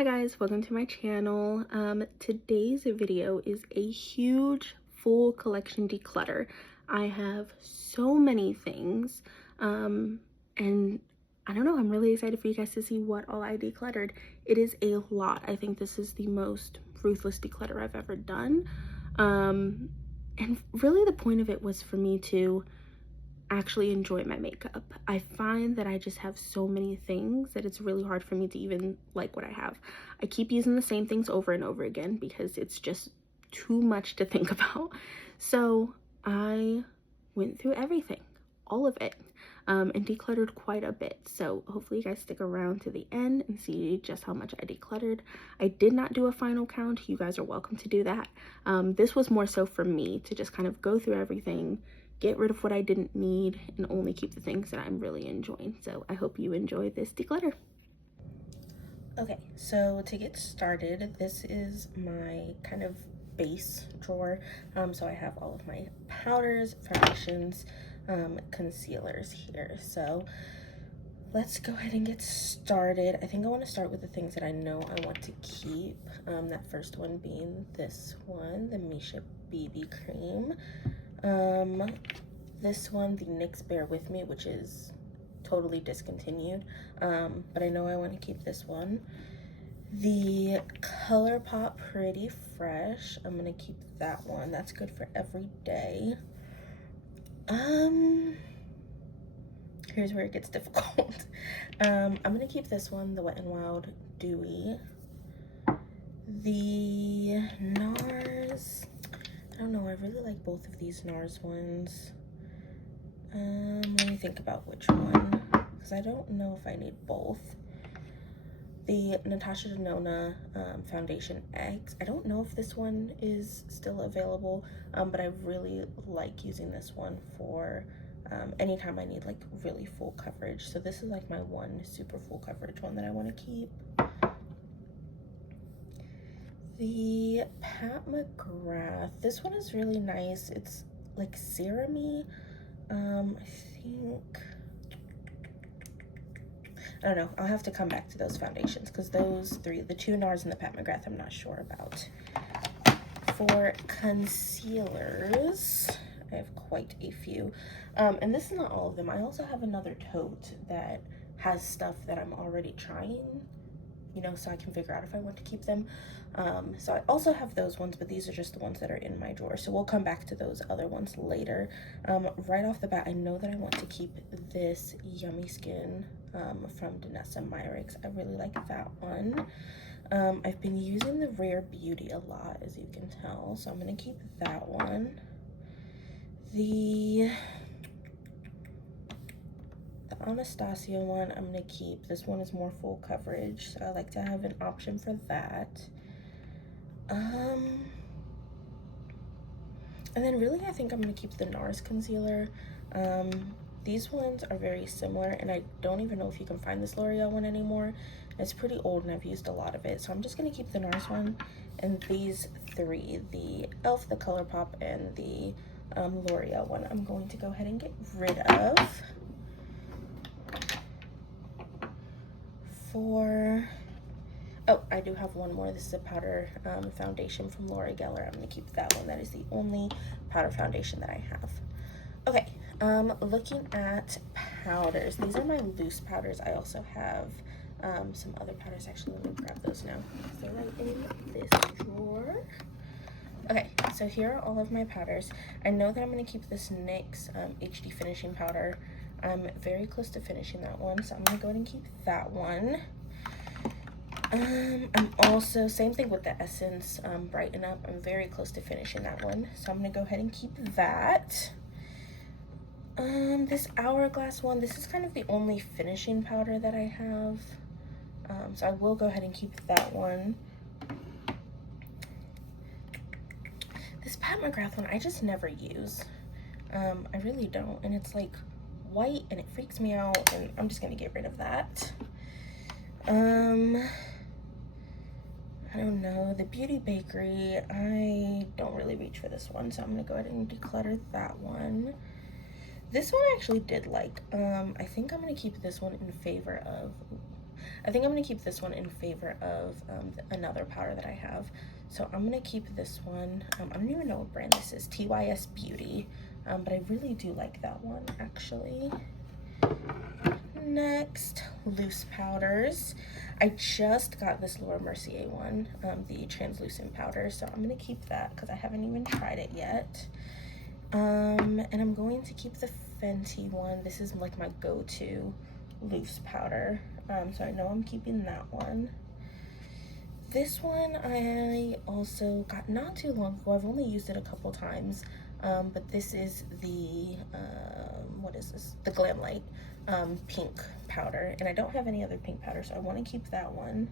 Hi guys, welcome to my channel. Today's video is a huge full collection declutter. I have so many things and I don't know, I'm really excited for you guys to see what all I decluttered. It is a lot. I think this is the most ruthless declutter I've ever done. And really the point of it was for me to actually enjoy my makeup. I find that I just have so many things that it's really hard for me to even like what I have. I keep using the same things over and over again because it's just too much to think about. So I went through everything, all of it, and decluttered quite a bit. So hopefully you guys stick around to the end and see just how much I decluttered. I did not do a final count. You guys are welcome to do that. This was more so for me to just kind of go through everything, get rid of what I didn't need, and only keep the things that I'm really enjoying. So I hope you enjoy this declutter. Okay, so to get started, this is my kind of base drawer. So I have all of my powders, foundations, concealers here. So let's go ahead and get started. I think I want to start with the things that I know I want to keep. That first one being this one, the Misha BB Cream. This one, the NYX Bear With Me, which is totally discontinued, but I know I want to keep this one. The ColourPop Pretty Fresh, I'm gonna keep that one. That's good for every day. Here's where it gets difficult. I'm gonna keep this one, the Wet n Wild Dewy. The NARS, I don't know, I really like both of these NARS ones. Let me think about which one, because I don't know if I need both. The Natasha Denona Foundation X, I don't know if this one is still available, but I really like using this one for anytime I need like really full coverage. So this is like my one super full coverage one that I want to keep. The Pat McGrath, this one is really nice. It's like serum-y. I don't know, I'll have to come back to those foundations because those three, the two NARS and the Pat McGrath, I'm not sure about. For concealers, I have quite a few, and this is not all of them. I also have another tote that has stuff that I'm already trying, you know, so I can figure out if I want to keep them. So I also have those ones, but these are just the ones that are in my drawer, so we'll come back to those other ones later. Right off the bat, I know that I want to keep this Yummy Skin from Danessa Myricks. I really like that one. I've been using the Rare Beauty a lot, as you can tell, so I'm gonna keep that one. The Anastasia one I'm gonna keep. This one is more full coverage, so I like to have an option for that. And then really I think I'm gonna keep the NARS concealer. These ones are very similar, and I don't even know if you can find this L'Oreal one anymore. It's pretty old and I've used a lot of it, so I'm just gonna keep the NARS one and these three, the e.l.f., the ColourPop, and the L'Oreal one, I'm going to go ahead and get rid of. Oh, I do have one more. This is a powder foundation from Laura Geller. I'm going to keep that one. That is the only powder foundation that I have. Okay, looking at powders. These are my loose powders. I also have some other powders. Actually, let me grab those now. They're right in this drawer. Okay, so here are all of my powders. I know that I'm going to keep this NYX HD Finishing Powder. I'm very close to finishing that one, so I'm going to go ahead and keep that one. I'm also, same thing with the Essence Brighten Up. I'm very close to finishing that one, so I'm going to go ahead and keep that. This Hourglass one, this is kind of the only finishing powder that I have, so I will go ahead and keep that one. This Pat McGrath one, I just never use. I really don't, and it's like white and it freaks me out, and I'm just gonna get rid of that. I don't know, the Beauty Bakery, I don't really reach for this one, so I'm gonna go ahead and declutter that one. This one I actually did like. I think I'm gonna keep this one in favor of I think I'm gonna keep this one in favor of another powder that I have. So I'm gonna keep this one. I don't even know what brand this is, TYS Beauty, but I really do like that one actually. Next, loose powders. I just got this Laura Mercier one, the translucent powder, so I'm gonna keep that because I haven't even tried it yet. And I'm going to keep the Fenty one. This is like my go-to loose powder, so I know I'm keeping that one. This one I also got not too long ago. I've only used it a couple times, but this is the what is this? The Glam Light pink powder, and I don't have any other pink powder, so I want to keep that one.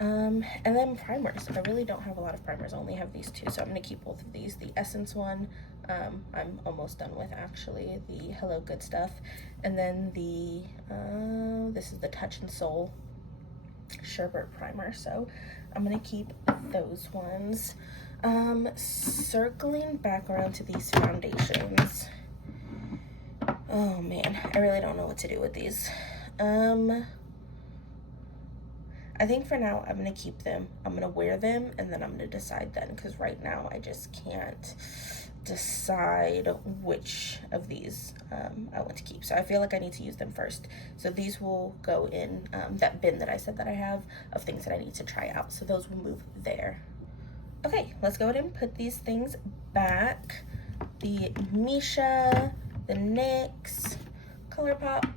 And then primers. I really don't have a lot of primers. I only have these two, so I'm going to keep both of these. The Essence one, I'm almost done with actually, the Hello Good Stuff, and then the this is the Touch and Soul Sherbet primer, so I'm going to keep those ones. Circling back around to these foundations. Oh man, I really don't know what to do with these. I think for now I'm gonna keep them. I'm gonna wear them and then I'm gonna decide then, because right now I just can't decide which of these I want to keep. So I feel like I need to use them first. So these will go in that bin that I said that I have of things that I need to try out. So those will move there. Okay, let's go ahead and put these things back. The Misha, the NYX, ColourPop,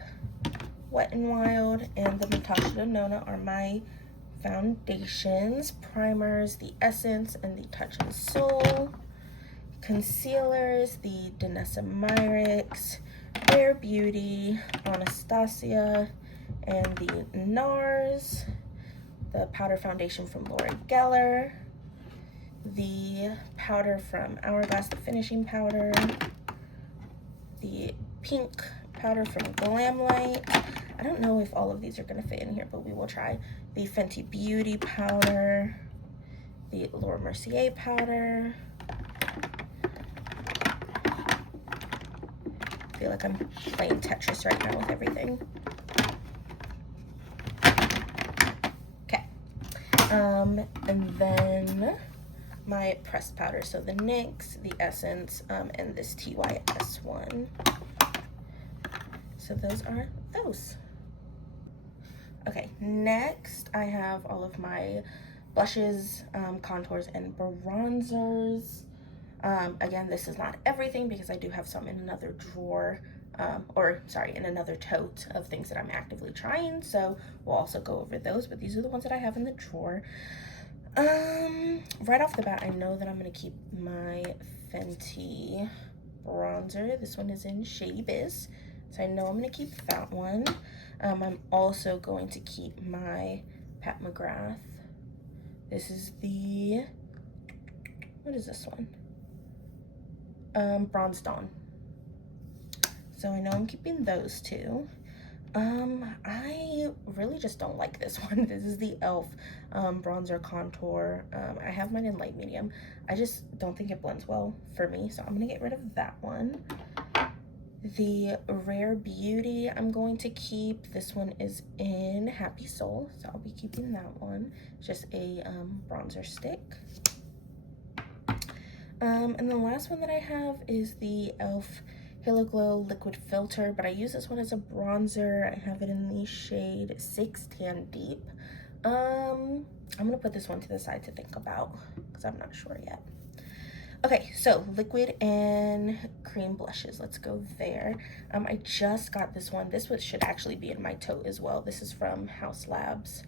Wet n Wild, and the Natasha Denona are my foundations. Primers, the Essence and the Touch and Soul. Concealers, the Danessa Myricks, Rare Beauty, Anastasia, and the NARS. The powder foundation from Laura Geller. The powder from Hourglass, the finishing powder. The pink powder from Glam Light. I don't know if all of these are going to fit in here, but we will try. The Fenty Beauty powder. The Laura Mercier powder. I feel like I'm playing Tetris right now with everything. Okay. And then my pressed powder. So the NYX, the Essence, and this TYS one. So those are those. Okay, next I have all of my blushes, contours, and bronzers. Again, this is not everything because I do have some in another drawer, in another tote of things that I'm actively trying. So we'll also go over those, but these are the ones that I have in the drawer. Right off the bat, I know that I'm gonna keep my Fenty bronzer. This one is in Shady Biz, so I know I'm gonna keep that one. I'm also going to keep my Pat McGrath. This is the, what is this one? Bronze Dawn. So I know I'm keeping those two. I really just don't like this one. This is the e.l.f. Bronzer Contour. I have mine in light medium. I just don't think it blends well for me, so I'm gonna get rid of that one. The Rare Beauty I'm going to keep. This one is in Happy Soul, so I'll be keeping that one. It's just a bronzer stick. And the last one that I have is the e.l.f. Halo Glow Liquid Filter, but I use this one as a bronzer. I have it in the shade 6 Tan Deep. I'm gonna put this one to the side to think about because I'm not sure yet. Okay, so liquid and cream blushes. Let's go there. I just got this one. This one should actually be in my tote as well. This is from House Labs.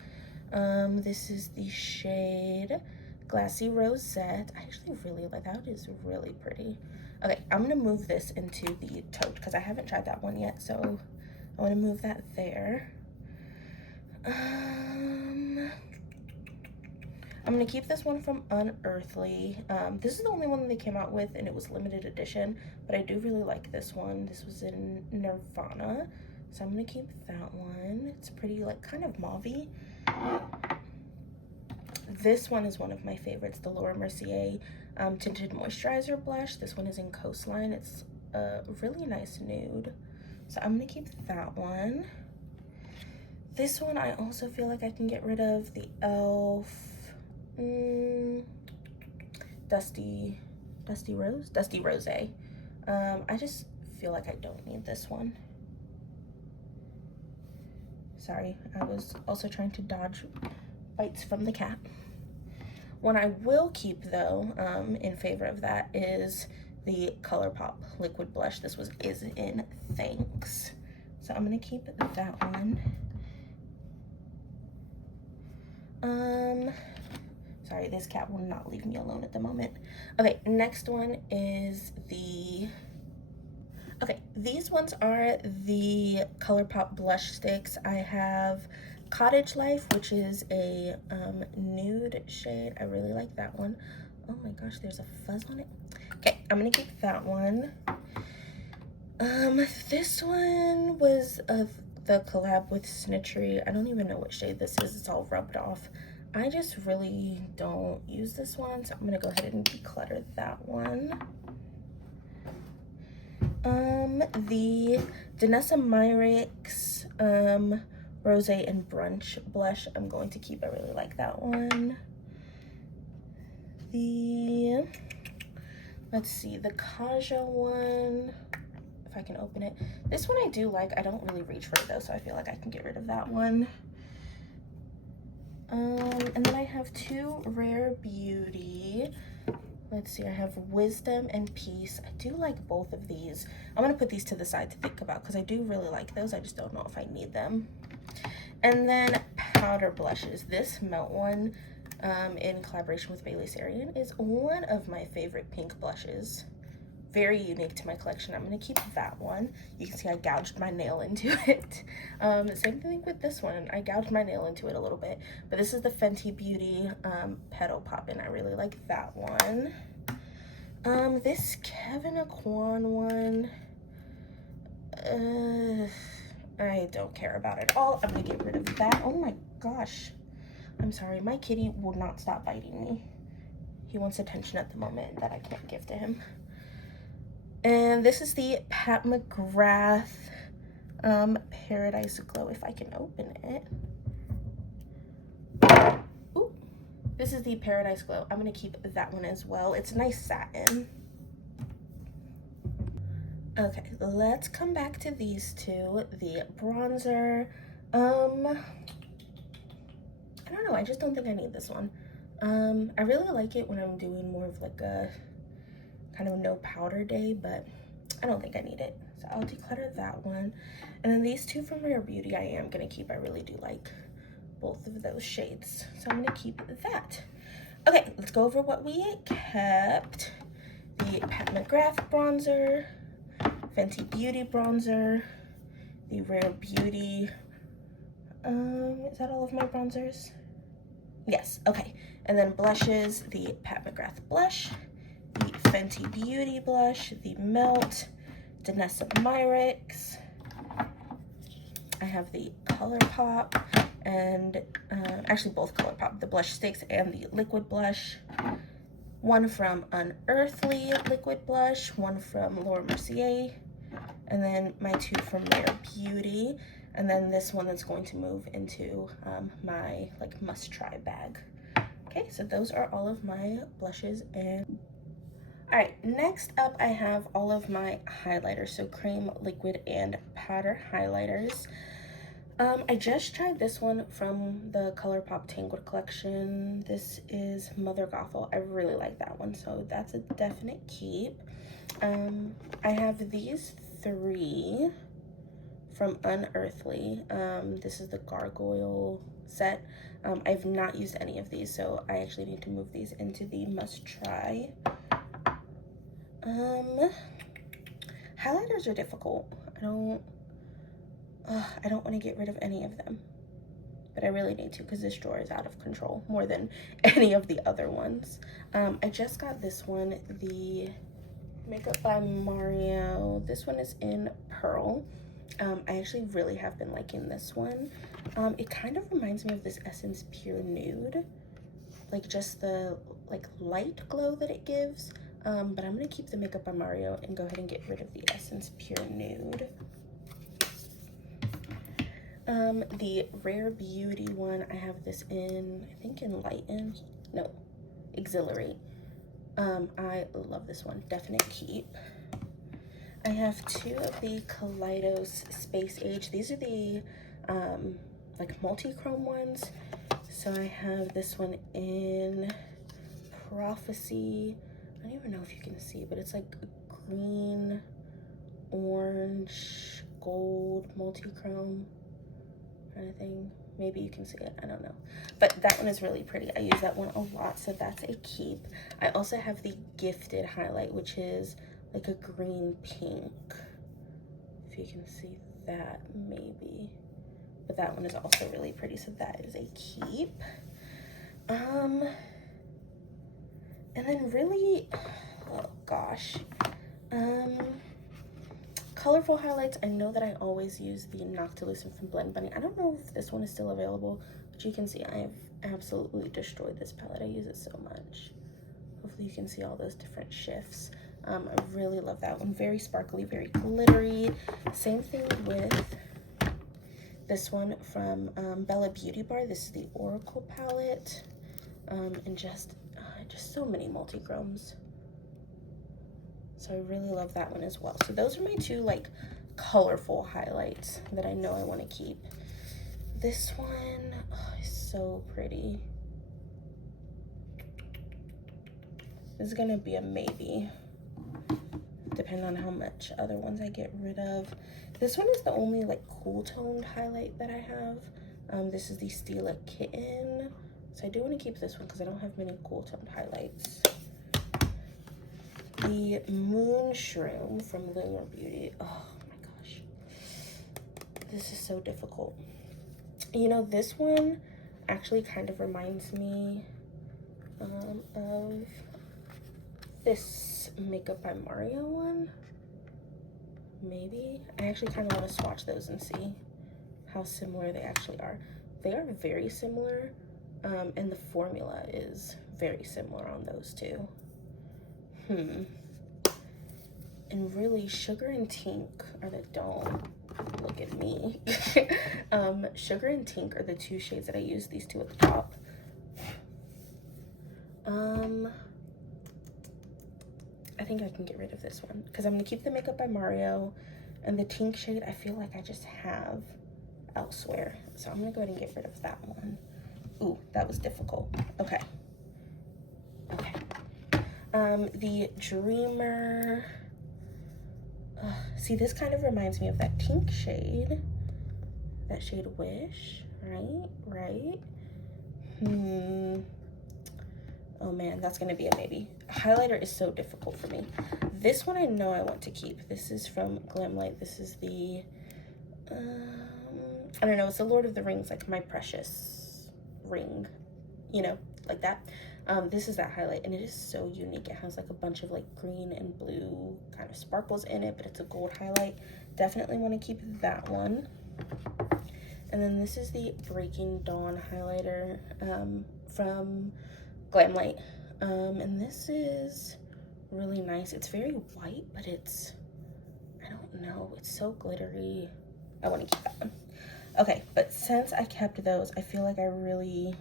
This is the shade Glassy Rosette. I actually really like that. It is really pretty. Okay, I'm gonna move this into the tote because I haven't tried that one yet, so I want to move that there. I'm gonna keep this one from Unearthly. This is the only one that they came out with, and it was limited edition, but I do really like this one. This was in Nirvana, so I'm gonna keep that one. It's pretty, like, kind of mauve-y. This one is one of my favorites, the Laura Mercier Tinted Moisturizer Blush. This one is in Coastline. It's a really nice nude, so I'm gonna keep that one. This one I also feel like I can get rid of, the e.l.f. Dusty Rose. I just feel like I don't need this one. Sorry, I was also trying to dodge bites from the cat. One I will keep though, in favor of that, is the ColourPop liquid blush. This is in Thanks, so I'm gonna keep that one. Sorry, this cat will not leave me alone at the moment. Okay, next one is these ones are the ColourPop blush sticks. I have Cottage Life, which is a nude shade. I really like that one. Oh my gosh, there's a fuzz on it. Okay, I'm gonna keep that one. This one was the collab with Snitchery. I don't even know what shade this is. It's all rubbed off. I just really don't use this one, so I'm gonna go ahead and declutter that one. The Danessa Myricks Rose and Brunch blush, I'm going to keep. I really like that one. Let's see, the Kaja one, if I can open it. This one I do like. I don't really reach for it though, so I feel like I can get rid of that one. And then I have two Rare Beauty. Let's see, I have Wisdom and Peace. I do like both of these. I'm gonna put these to the side to think about because I do really like those. I just don't know if I need them. And then powder blushes. This Melt one, in collaboration with Bailey Sarian, is one of my favorite pink blushes. Very unique to my collection. I'm gonna keep that one. You can see I gouged my nail into it. Same thing with this one. I gouged my nail into it a little bit. But this is the Fenty Beauty Petal Poppin'. I really like that one. This Kevin Aquan one, I don't care about it at all. I'm gonna get rid of that. Oh my gosh. I'm sorry, my kitty will not stop biting me. He wants attention at the moment that I can't give to him. And this is the Pat McGrath Paradise Glow, if I can open it. Ooh, this is the Paradise Glow. I'm gonna keep that one as well. It's nice satin. Okay, let's come back to these two. The bronzer. I don't know, I just don't think I need this one. I really like it when I'm doing more of like a kind of no powder day, but I don't think I need it, so I'll declutter that one. And then these two from Rare Beauty I am gonna keep. I really do like both of those shades, so I'm gonna keep that. Okay, let's go over what we kept. The Pat McGrath bronzer, Fenty Beauty bronzer, the Rare Beauty, is that all of my bronzers? Yes, okay. And then blushes, the Pat McGrath blush, the Fenty Beauty blush, the Melt, Danessa Myricks. I have the ColourPop and actually both ColourPop, the blush sticks and the liquid blush. One from Unearthly liquid blush, one from Laura Mercier, and then my two from Rare Beauty, and then this one that's going to move into my like must-try bag. Okay, so those are all of my blushes. And all right, next up I have all of my highlighters, so cream, liquid, and powder highlighters. I just tried this one from the ColourPop Tangled collection. This is Mother Gothel. I really like that one, so that's a definite keep. I have these three from Unearthly. This is the Gargoyle set. I've not used any of these, so I actually need to move these into the must try. Highlighters are difficult. I don't want to get rid of any of them, but I really need to because this drawer is out of control more than any of the other ones. I just got this one, the Makeup by Mario. This one is in Pearl. I actually really have been liking this one. It kind of reminds me of this Essence Pure Nude, like just the like light glow that it gives. But I'm gonna keep the Makeup by Mario and go ahead and get rid of the Essence Pure Nude. The Rare Beauty one, I have this in, I think Enlighten, no, Exhilarate. I love this one, definite keep. I have two of the Kaleidos Space Age. These are the like multi-chrome ones. So I have this one in Prophecy. I don't even know if you can see, but it's like green, orange, gold, multi-chrome kind of thing. Maybe you can see it, I don't know. But that one is really pretty. I use that one a lot, so that's a keep. I also have the Gifted highlight, which is like a green pink. If you can see that, maybe. But that one is also really pretty, so that is a keep. And then really, oh gosh. Colorful highlights, I know that I always use the Noctilucent from Blend Bunny. I don't know if this one is still available, but you can see I have absolutely destroyed this palette. I use it so much. Hopefully you can see all those different shifts. I really love that one. Very sparkly, very glittery. Same thing with this one from Bella Beauty Bar. This is the Oracle palette. And just so many multi-chromes. So I really love that one as well. So those are my two like colorful highlights that I know I want to keep. This one is so pretty. This is gonna be a maybe, depending on how much other ones I get rid of. This one is the only like cool toned highlight that I have. This is the Stila Kitten. So I do want to keep this one because I don't have many cool toned highlights. The Moon Shroom from Lunar Beauty. Oh my gosh. This is so difficult. You know, this one actually kind of reminds me of this Makeup by Mario one. Maybe. I actually kind of want to swatch those and see how similar they actually are. They are very similar, and the formula is very similar on those two. And really, Sugar and Tink are the, don't look at me. Sugar and Tink are the two shades that I use, these two at the top. I think I can get rid of this one because I'm gonna keep the Makeup by Mario, and the Tink shade I feel like I just have elsewhere. So I'm gonna go ahead and get rid of that one. Ooh, that was difficult. Okay. Okay. The Dreamer. See, this kind of reminds me of that Tink shade. That shade Wish, right? Oh man, that's gonna be a maybe. Highlighter is so difficult for me. This one I know I want to keep. This is from Glamlight. This is the, I don't know, it's the Lord of the Rings, like My Precious Ring, you know, like that. This is that highlight, and it is so unique. It has like a bunch of like green and blue kind of sparkles in it, but it's a gold highlight. Definitely want to keep that one. And then this is the Breaking Dawn highlighter from Glamlight. And this is really nice. It's very white, but it's, I don't know, it's so glittery. I want to keep that one. Okay, but since I kept those, I feel like I really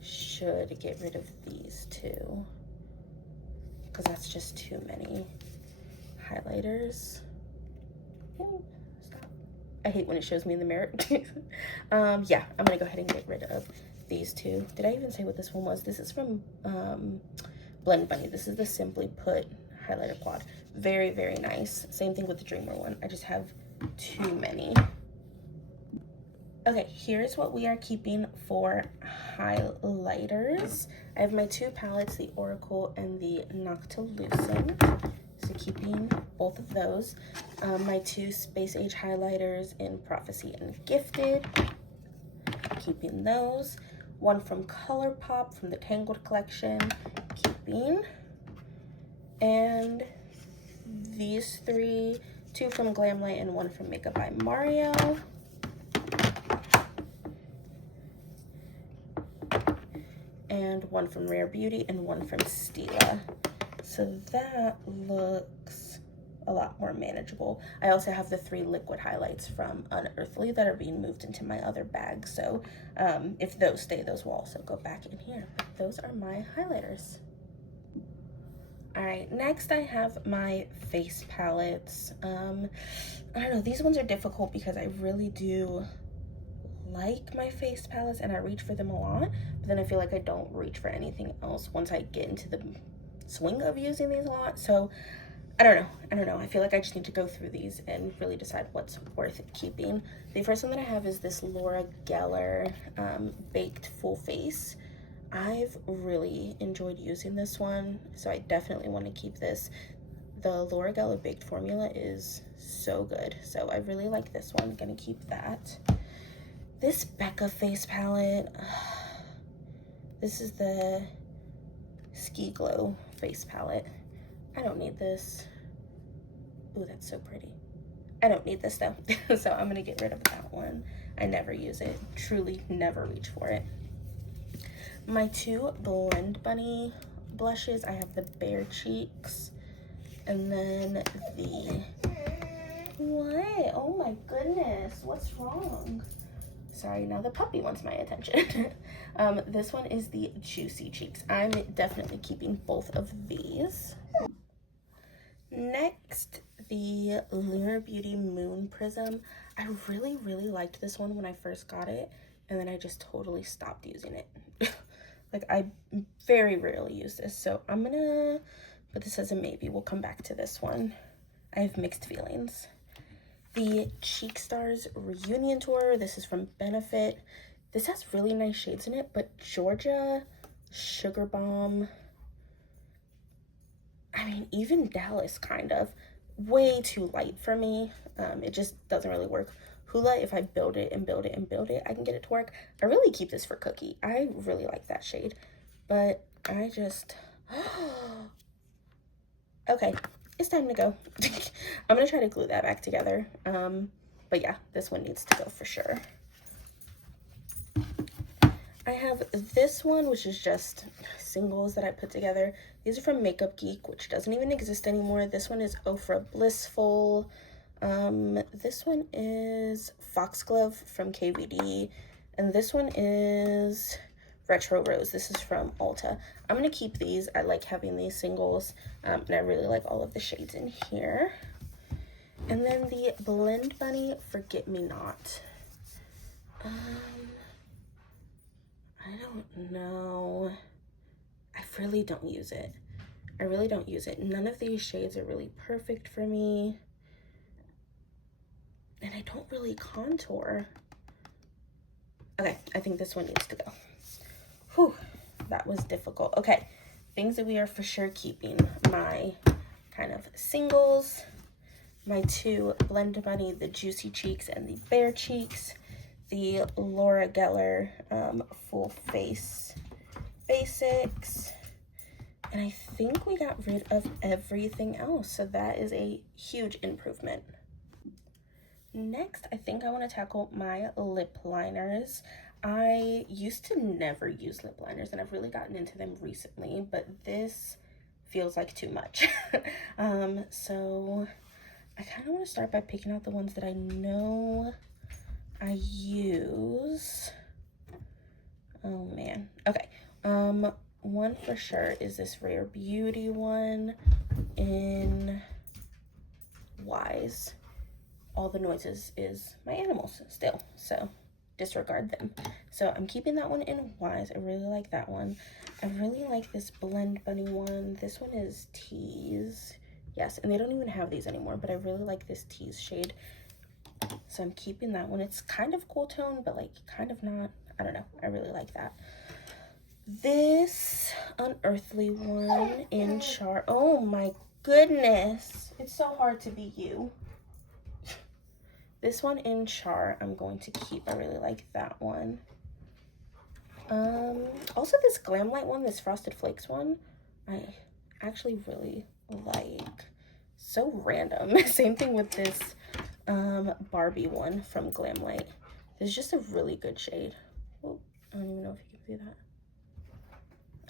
should get rid of these two because that's just too many highlighters. Oh, stop. I hate when it shows me in the mirror. Yeah, I'm gonna go ahead and get rid of these two. Did I even say what this one was? This is from Blend Bunny. This is the Simply Put highlighter quad. Very, very nice. Same thing with the Dreamer one. I just have too many. Okay, here's what we are keeping for highlighters. I have my two palettes, the Oracle and the Noctilucent. So keeping both of those. My two Space Age highlighters in Prophecy and Gifted. Keeping those. One from ColourPop from the Tangled collection. Keeping. And these three, two from Glamlight and one from Makeup by Mario. And one from Rare Beauty and one from Stila. So that looks a lot more manageable. I also have the 3 liquid highlights from Unearthly that are being moved into my other bag. So if those stay, those will also go back in here. But those are my highlighters. All right, next I have my face palettes. I don't know, these ones are difficult because I really do like my face palettes and I reach for them a lot, but then I feel like I don't reach for anything else once I get into the swing of using these a lot. So I don't know. I feel like I just need to go through these and really decide what's worth keeping. The first one that I have is this Laura Geller Baked Full Face. I've really enjoyed using this one, so I definitely want to keep this. The Laura Geller Baked formula is so good, so I really like this one. I'm gonna keep that. This Becca face palette, this is the Ski Glow face palette. I don't need this. Ooh, that's so pretty. I don't need this though, so I'm gonna get rid of that one. I never use it, truly never reach for it. My 2 Blend Bunny blushes, I have the Bare Cheeks, and then the, what? Oh my goodness, what's wrong? Sorry, now the puppy wants my attention. This one is the Juicy Cheeks. I'm definitely keeping both of these. Next, the Lunar Beauty Moon Prism. I really liked this one when I first got it, and then I just totally stopped using it. Like, I very rarely use this, so I'm gonna put this as a maybe. We'll come back to this one. I have mixed feelings. The Cheek Stars Reunion Tour. This is from Benefit. This has really nice shades in it, but Georgia, Sugar Bomb, I mean, even Dallas kind of, way too light for me. It just doesn't really work. Hula, if I build it and build it and build it, I can get it to work. I really keep this for Cookie. I really like that shade, but I just, okay. It's time to go. I'm gonna try to glue that back together. But yeah, this one needs to go for sure. I have this one, which is just singles that I put together. These are from Makeup Geek, which doesn't even exist anymore. This one is Ofra Blissful. This one is Foxglove from KVD. And this one is Retro Rose. This is from Ulta. I'm gonna keep these. I like having these singles, and I really like all of the shades in here. And then the Blend Bunny Forget Me Not. I don't know. I really don't use it. I really don't use it. None of these shades are really perfect for me. And I don't really contour. Okay, I think this one needs to go. Whew, that was difficult. Okay, things that we are for sure keeping. My kind of singles, my 2 Blend Bunny, the Juicy Cheeks and the Bare Cheeks, the Laura Geller Full Face Basics, and I think we got rid of everything else, so that is a huge improvement. Next, I think I want to tackle my lip liners. I used to never use lip liners, and I've really gotten into them recently, but this feels like too much. So I kind of want to start by picking out the ones that I know I use. Oh man. Okay. One for sure is this Rare Beauty one in Wise. All the Noises is my animals still, so disregard them. So I'm keeping that one in Wise. I really like that one. I really like this Blend Bunny one. This one is Tease. Yes, and they don't even have these anymore, but I really like this Tease shade. So I'm keeping that one. It's kind of cool tone, but like kind of not. I don't know. I really like that. This Unearthly one in Char. Oh my goodness. It's so hard to be you. This one in Char, I'm going to keep. I really like that one. Also this Glam Light one, this Frosted Flakes one, I actually really like. So random. Same thing with this Barbie one from Glam Light. This is just a really good shade. Oh, I don't even know if you can see that.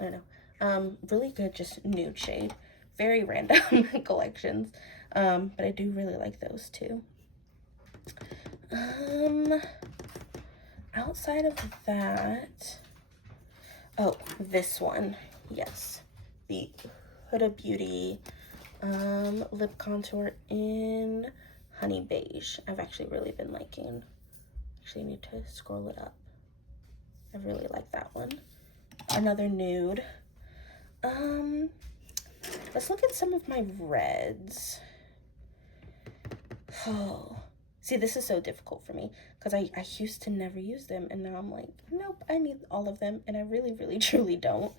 I don't know. Really good, just nude shade. Very random collections. But I do really like those too. Outside of that, oh, this one, yes, the Huda Beauty lip contour in Honey Beige. I've actually really been liking. Actually, I need to scroll it up. I really like that one. Another nude. Let's look at some of my reds. Oh, see, this is so difficult for me because I used to never use them, and now I'm like, nope, I need all of them, and I really, really, truly don't.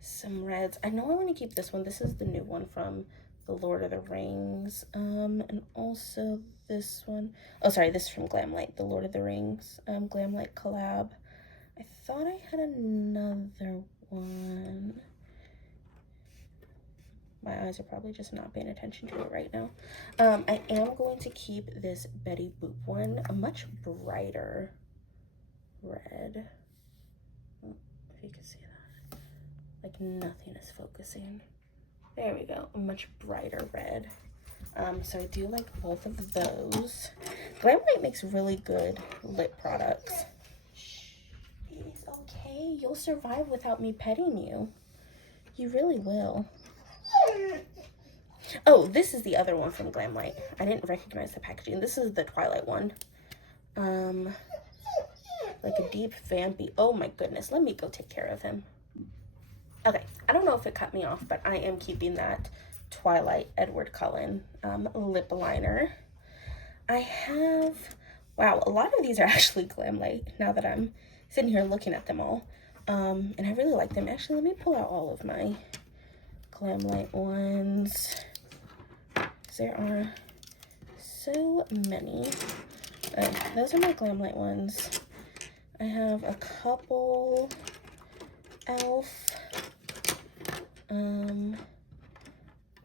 Some reds. I know I want to keep this one. This is the new one from the Lord of the Rings. And also this one. Oh, sorry, this is from Glamlight, the Lord of the Rings Glamlight collab. I thought I had another one. My eyes are probably just not paying attention to it right now. I am going to keep this Betty Boop one, a much brighter red. Oh, if you can see that. Like nothing is focusing. There we go, a much brighter red. So I do like both of those. Glamlight makes really good lip products. Shh, it's okay. You'll survive without me petting you. You really will. Oh, this is the other one from Glamlight. I didn't recognize the packaging. This is the Twilight one. Like a deep vampy. Oh my goodness, let me go take care of him. Okay, I don't know if it cut me off, but I am keeping that Twilight Edward Cullen lip liner. I have, wow, a lot of these are actually Glamlight now that I'm sitting here looking at them all. And I really like them. Actually, let me pull out all of my Glamlight ones. There are so many. Those are my Glamlight ones. I have a couple e.l.f.,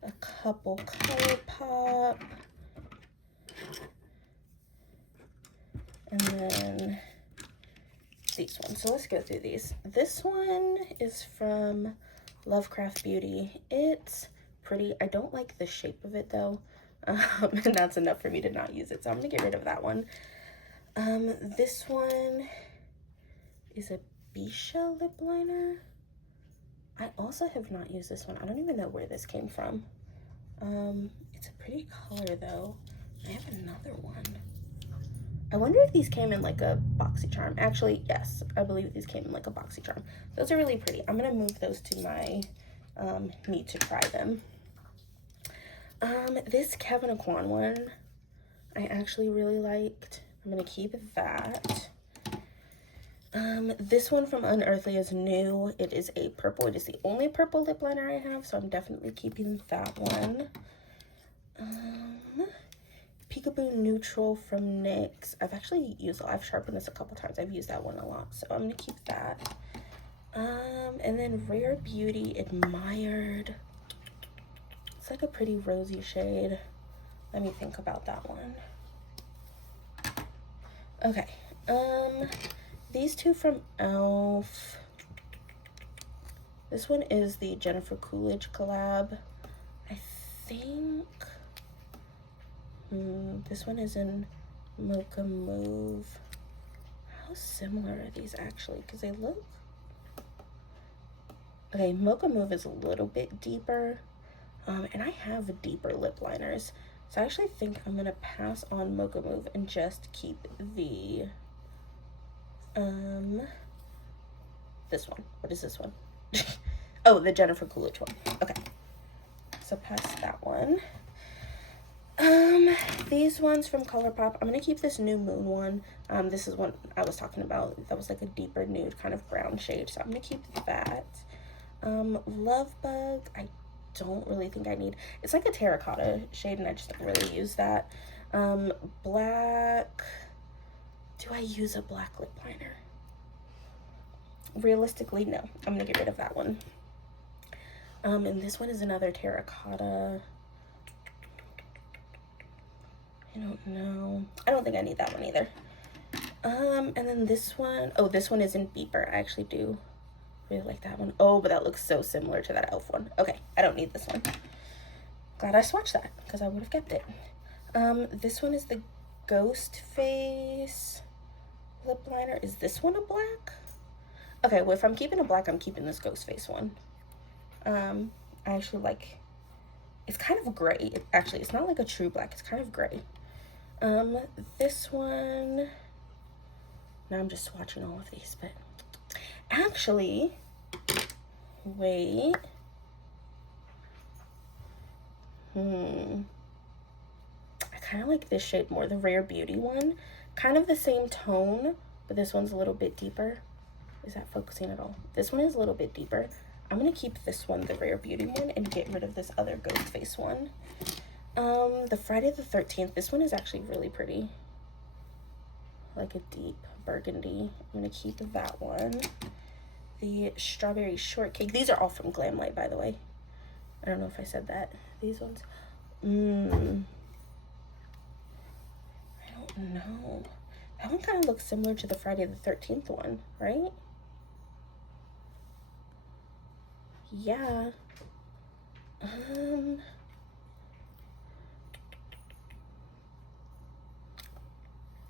a couple ColourPop, and then these ones. So let's go through these. This one is from Lovecraft Beauty. It's pretty. I don't like the shape of it though, and that's enough for me to not use it, so I'm gonna get rid of that one. This one is a Bisha lip liner. I also have not used this one. I don't even know where this came from. It's a pretty color though. I have another one. I wonder if these came in like a BoxyCharm. Actually, yes, I believe these came in like a BoxyCharm. Those are really pretty. I'm gonna move those to my need to try them. This Kevin Aquan one, I actually really liked. I'm gonna keep that. This one from Unearthly is new. It is a purple. It is the only purple lip liner I have, so I'm definitely keeping that one. Peekaboo Neutral from NYX. I've sharpened this a couple times. I've used that one a lot, so I'm gonna keep that. And then Rare Beauty Admired. It's like a pretty rosy shade. Let me think about that one. Okay. These two from e.l.f. This one is the Jennifer Coolidge collab. I think this one is in Mocha Mauve. How similar are these actually? Because they look... Okay, Mocha Mauve is a little bit deeper. And I have deeper lip liners. So I actually think I'm going to pass on Mocha Mauve and just keep the... this one. What is this one? Oh, the Jennifer Coolidge one. Okay. So pass that one. These ones from ColourPop. I'm gonna keep this New Moon one. This is one I was talking about. That was like a deeper nude kind of brown shade. So I'm gonna keep that. Love Bug. I don't really think I need. It's like a terracotta shade, and I just don't really use that. Black. Do I use a black lip liner? Realistically, no. I'm gonna get rid of that one. And this one is another terracotta. I don't know. I don't think I need that one either. And then this one, oh, this one is in Beeper. I actually do really like that one. Oh, but that looks so similar to that elf one. Okay, I don't need this one. Glad I swatched that because I would have kept it. This one is the Ghost Face lip liner. Is this one a black? Okay, well, if I'm keeping a black, I'm keeping this Ghost Face one. I actually like, it's kind of gray. Actually, it's not like a true black. It's kind of gray. This one, now I'm just swatching all of these, but actually, wait. I kind of like this shade more, the Rare Beauty one. Kind of the same tone, but this one's a little bit deeper. Is that focusing at all? This one is a little bit deeper. I'm gonna keep this one, the Rare Beauty one, and get rid of this other Ghost Face one. The Friday the 13th, this one is actually really pretty. Like a deep burgundy. I'm gonna keep that one. The Strawberry Shortcake. These are all from Glamlight, by the way. I don't know if I said that. These ones. I don't know. That one kind of looks similar to the Friday the 13th one, right? Yeah.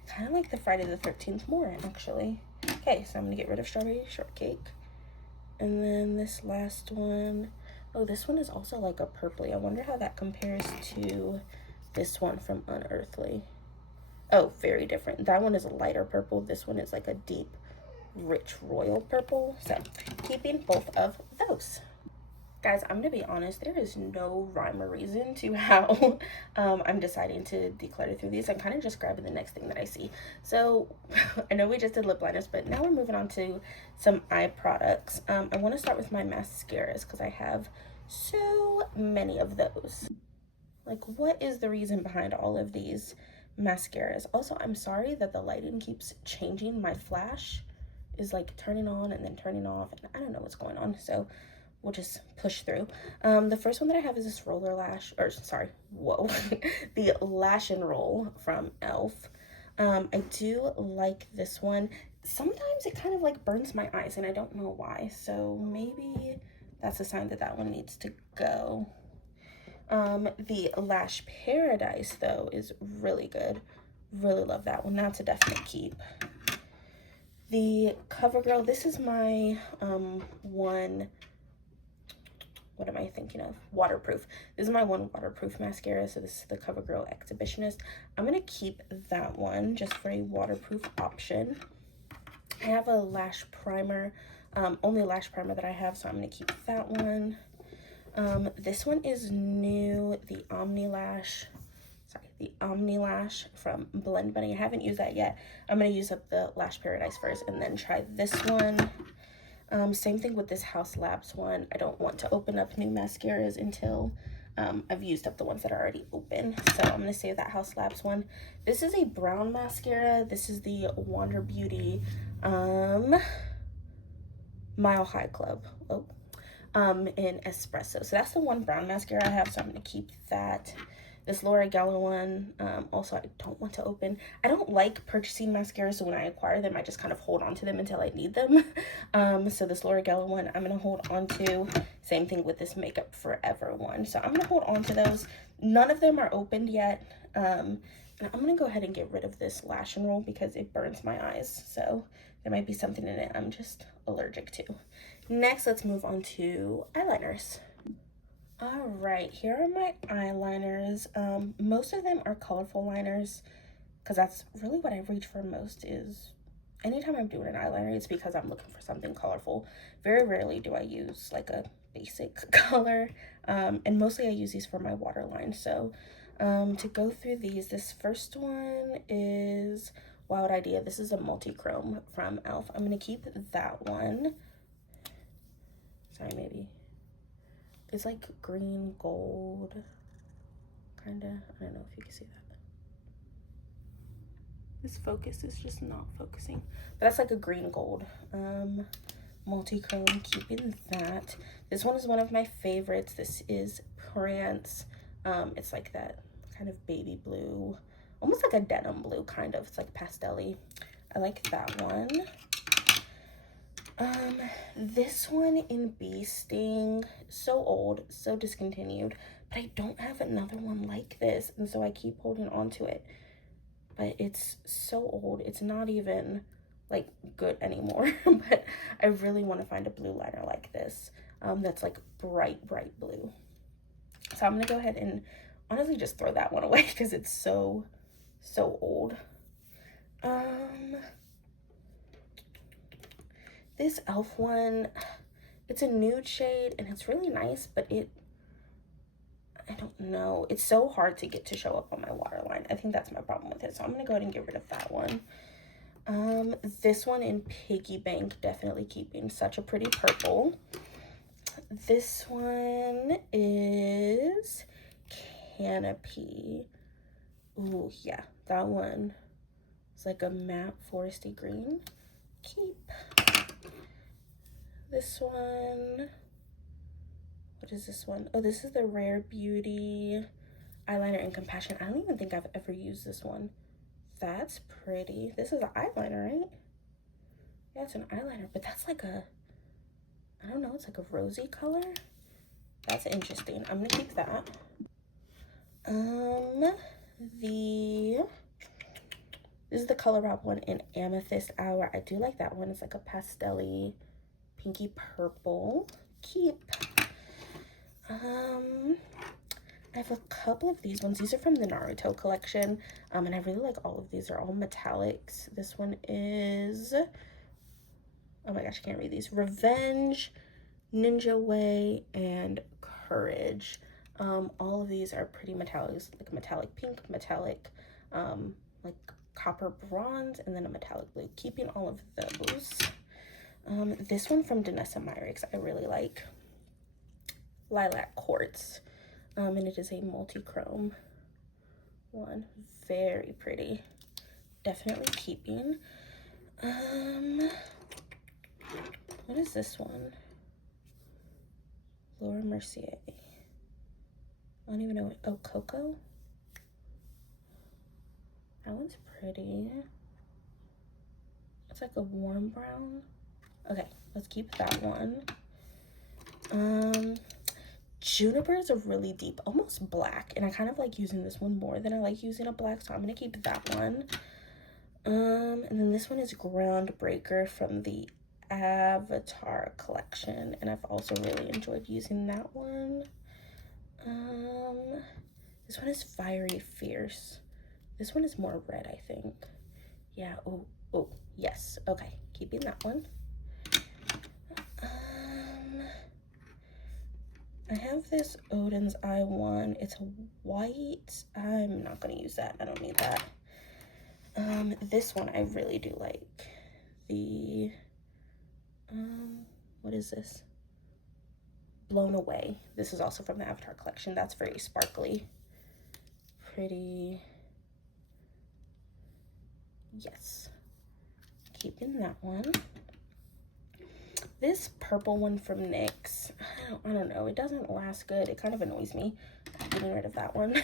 Kind of like the Friday the 13th more, actually. Okay, so I'm gonna get rid of Strawberry Shortcake. And then this last one, oh, this one is also like a purpley. I wonder how that compares to this one from Unearthly. Oh, very different. That one is a lighter purple. This one is like a deep, rich royal purple. So, keeping both of those. Guys, I'm gonna be honest, there is no rhyme or reason to how I'm deciding to declutter through these. I'm kind of just grabbing the next thing that I see. So I know we just did lip liners, but now we're moving on to some eye products. I want to start with my mascaras because I have so many of those. Like, what is the reason behind all of these mascaras? Also, I'm sorry that the lighting keeps changing. My flash is like turning on and then turning off, and I don't know what's going on. So we'll just push through. The first one that I have is this roller lash, or sorry, whoa, the Lash and Roll from e.l.f. I do like this one. Sometimes it kind of like burns my eyes and I don't know why. So maybe that's a sign that that one needs to go. The Lash Paradise though is really good. Really love that one. That's a definite keep. The CoverGirl, this is my one, what am I thinking of? Waterproof. This is my one waterproof mascara. So this is the CoverGirl Exhibitionist. I'm going to keep that one just for a waterproof option. I have a lash primer, only lash primer that I have, so I'm going to keep that one. This one is new, the Omni Lash from Blend Bunny. I haven't used that yet. I'm going to use up the Lash Paradise first and then try this one. Same thing with this Haus Labs one. I don't want to open up new mascaras until I've used up the ones that are already open. So I'm going to save that Haus Labs one. This is a brown mascara. This is the Wander Beauty Mile High Club in Espresso. So that's the one brown mascara I have, so I'm going to keep that. This Laura Geller one, also I don't want to open. I don't like purchasing mascaras, so when I acquire them, I just kind of hold on to them until I need them. So this Laura Geller one, I'm going to hold on to. Same thing with this Makeup Forever one. So I'm going to hold on to those. None of them are opened yet. And I'm going to go ahead and get rid of this Lash and Roll because it burns my eyes. So there might be something in it I'm just allergic to. Next, let's move on to eyeliners. All right, here are my eyeliners. Most of them are colorful liners because that's really what I reach for most. Is anytime I'm doing an eyeliner, it's because I'm looking for something colorful. Very rarely do I use like a basic color, and mostly I use these for my waterline. So to go through these, this first one is Wild Idea. This is a multi-chrome from e.l.f. I'm going to keep that one. Sorry, maybe. It's like green gold, kind of. I don't know if you can see that. This focus is just not focusing. But that's like a green gold. Multi-chrome, keeping that. This one is one of my favorites. This is Prance. It's like that kind of baby blue, almost like a denim blue, kind of. It's like pastel-y. I like that one. This one in Bee Sting, so old, so discontinued, but I don't have another one like this, and so I keep holding on to it. But it's so old, it's not even like good anymore. But I really want to find a blue liner like this, that's like bright blue. So I'm gonna go ahead and honestly just throw that one away because it's so old. This e.l.f. one, it's a nude shade and it's really nice, but I don't know, it's so hard to get to show up on my waterline. I think that's my problem with it, so I'm gonna go ahead and get rid of that one. This one in Piggy Bank, definitely keeping, such a pretty purple. This one is Canopy. Ooh, yeah, that one is like a matte foresty green. Keep. This one, what is this one? Oh, this is the Rare Beauty eyeliner in Compassion. I don't even think I've ever used this one. That's pretty. This is an eyeliner, right? Yeah, it's an eyeliner, but that's like a, I don't know, it's like a rosy color. That's interesting. I'm gonna keep that. This is the ColourPop one in Amethyst Hour. I do like that one. It's like a pastel-y, pinky purple. Keep. I have a couple of these ones. These are from the Naruto collection, and I really like all of these. They're all metallics. This one is, oh my gosh, I can't read these. Revenge, Ninja Way, and Courage. All of these are pretty metallics, like metallic pink, metallic, like copper bronze, and then a metallic blue. Keeping all of those. This one from Danessa Myricks I really like. Lilac Quartz. And it is a multi-chrome one. Very pretty. Definitely keeping. What is this one? Laura Mercier. I don't even know what, oh, Cocoa? That one's pretty. It's like a warm brown. Okay, let's keep that one. Juniper is a really deep, almost black, and I kind of like using this one more than I like using a black, so I'm gonna keep that one. And then this one is Groundbreaker from the Avatar collection, and I've also really enjoyed using that one. This one is Fiery Fierce. This one is more red, I think. Yeah, oh, yes, okay, keeping that one. I have this Odin's Eye one. It's white. I'm not gonna use that. I don't need that. This one I really do like. The what is this? Blown Away. This is also from the Avatar collection. That's very sparkly. Pretty. Yes. Keeping that one. This purple one from NYX, I don't know, it doesn't last good. It kind of annoys me. I'm getting rid of that one.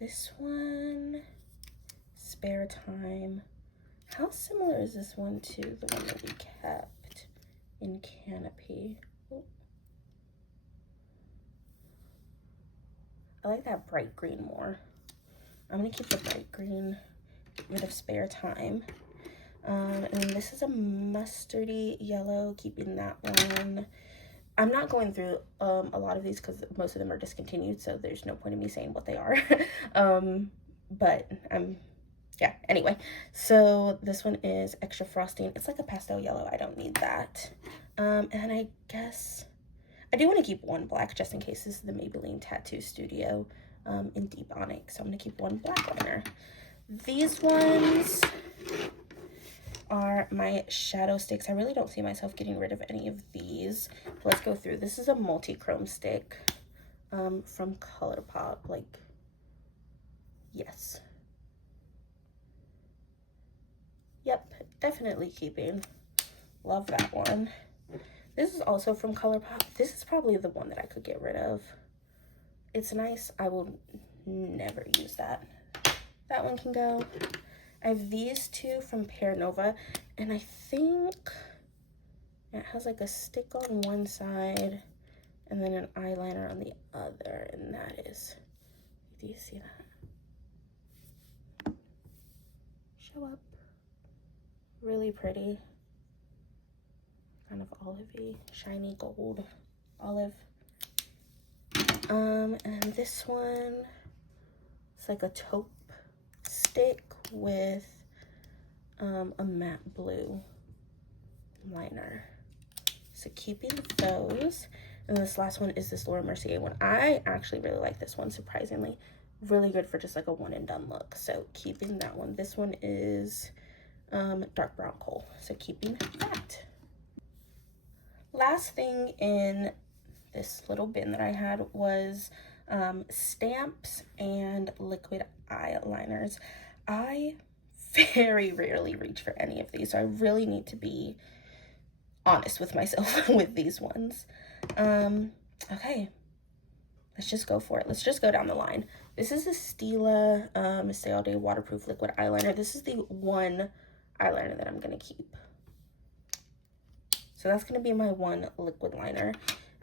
This one, Spare Time. How similar is this one to the one that we kept in Canopy? Oh. I like that bright green more. I'm gonna keep the bright green, get rid of Spare Time. And then this is a mustardy yellow, keeping that one. I'm not going through a lot of these because most of them are discontinued, so there's no point in me saying what they are. But yeah, anyway. So this one is Extra Frosting. It's like a pastel yellow. I don't need that. And I guess I do want to keep one black just in case. This is the Maybelline Tattoo Studio in Deep Onyx. So I'm going to keep one black liner. These ones are my shadow sticks. I really don't see myself getting rid of any of these. Let's go through. This is a multi-chrome stick from ColourPop. Like, yes. Yep, definitely keeping. Love that one. This is also from ColourPop. This is probably the one that I could get rid of. It's nice. I will never use that. That one can go. I have these two from Pear Nova, and I think it has like a stick on one side and then an eyeliner on the other, and that is, do you see that? Show up. Really pretty. Kind of olivey, shiny gold olive. And this one, it's like a taupe stick with a matte blue liner. So keeping those. And this last one is this Laura Mercier one. I actually really like this one, surprisingly. Really good for just like a one and done look. So keeping that one. This one is dark brown coal. So keeping that. Last thing in this little bin that I had was stamps and liquid eyeliners. I very rarely reach for any of these, so I really need to be honest with myself with these ones. Okay, let's just go for it. Let's just go down the line. This is a Stila Stay All Day Waterproof Liquid Eyeliner. This is the one eyeliner that I'm gonna keep. So that's gonna be my one liquid liner.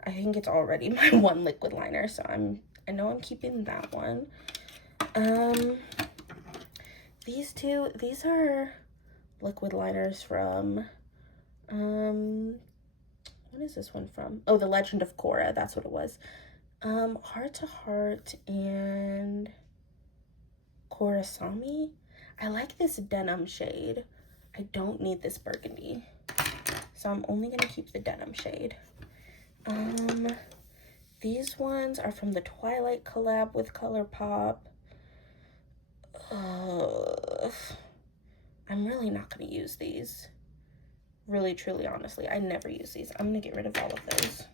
I think it's already my one liquid liner, so I know I'm keeping that one. These two, these are liquid liners from, what is this one from? Oh, The Legend of Korra, that's what it was. Heart to Heart and Korasami. I like this denim shade. I don't need this burgundy, so I'm only gonna keep the denim shade. These ones are from the Twilight collab with ColourPop. I'm really not gonna use these. Really, truly, honestly, I never use these. I'm gonna get rid of all of those.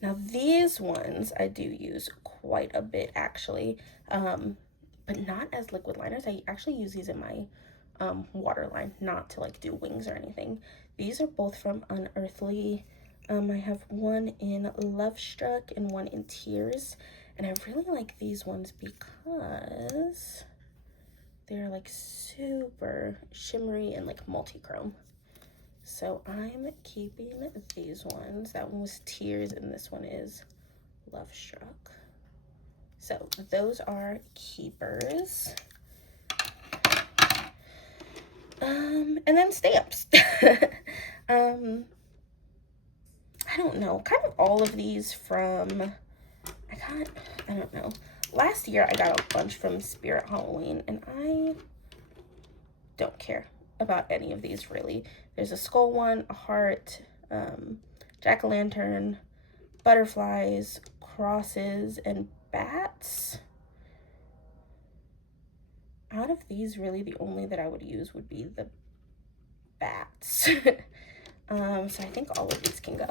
Now these ones I do use quite a bit actually, but not as liquid liners. I actually use these in my waterline, not to like do wings or anything. These are both from Unearthly. I have one in Love Struck and one in Tears, and I really like these ones because they're like super shimmery and like multi-chrome. So I'm keeping these ones. That one was Tears and this one is Love Struck. So those are keepers. And then stamps. I don't know, kind of all of these from, I don't know. Last year I got a bunch from Spirit Halloween, and I don't care about any of these really. There's a skull one, a heart, jack-o'-lantern, butterflies, crosses, and bats. Out of these, really the only that I would use would be the bats. So I think all of these can go.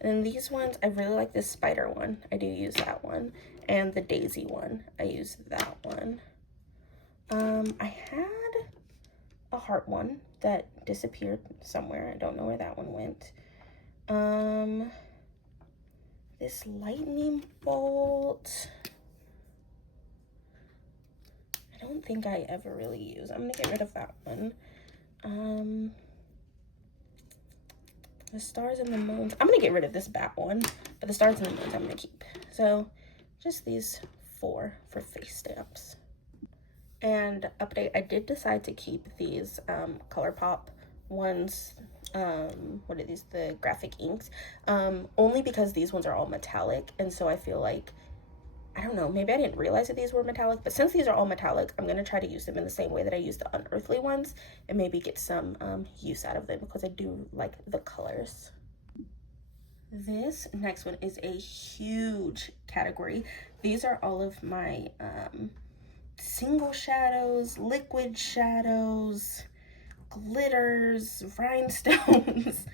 And these ones, I really like this spider one. I do use that one. And the daisy one, I use that one. I had a heart one that disappeared somewhere. I don't know where that one went. This lightning bolt, I don't think I ever really use. I'm gonna get rid of that one. The stars and the moons, I'm gonna get rid of this bat one, but the stars and the moons I'm gonna keep. So just these 4 for face stamps. And update, I did decide to keep these ColourPop ones. What are these, the graphic inks, only because these ones are all metallic, and so I feel like, I don't know, maybe I didn't realize that these were metallic, but since these are all metallic, I'm gonna try to use them in the same way that I use the Unearthly ones and maybe get some use out of them because I do like the colors. This next one is a huge category. These are all of my single shadows, liquid shadows, glitters, rhinestones,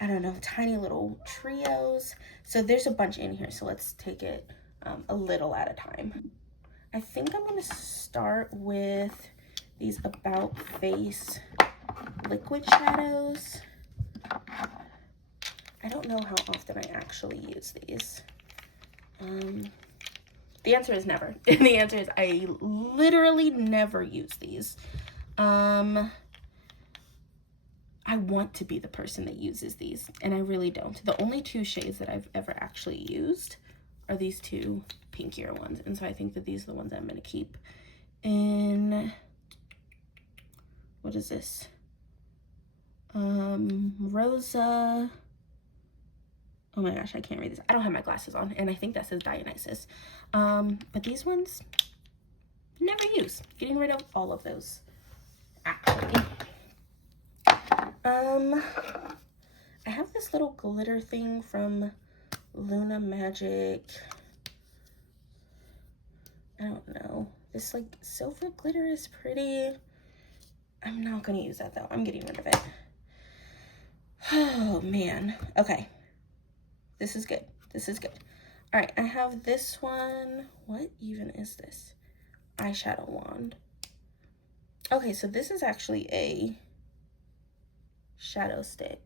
I don't know, tiny little trios. So there's a bunch in here, so let's take it a little at a time. I think I'm gonna start with these About Face liquid shadows. I don't know how often I actually use these, The answer is never. And the answer is I literally never use these. I want to be the person that uses these, and I really don't. The only two shades that I've ever actually used are these two pinkier ones, and so I think that these are the ones I'm going to keep. In, what is this? Rosa. Oh my gosh, I can't read this. I don't have my glasses on, and I think that says Dionysus. But these ones, never use. Getting rid of all of those, actually. I have this little glitter thing from Luna Magic. I don't know. This like silver glitter is pretty. I'm not gonna use that though. I'm getting rid of it. Oh man. Okay. This is good. This is good. All right, I have this one. What even is this? Eyeshadow wand. Okay, so this is actually a shadow stick.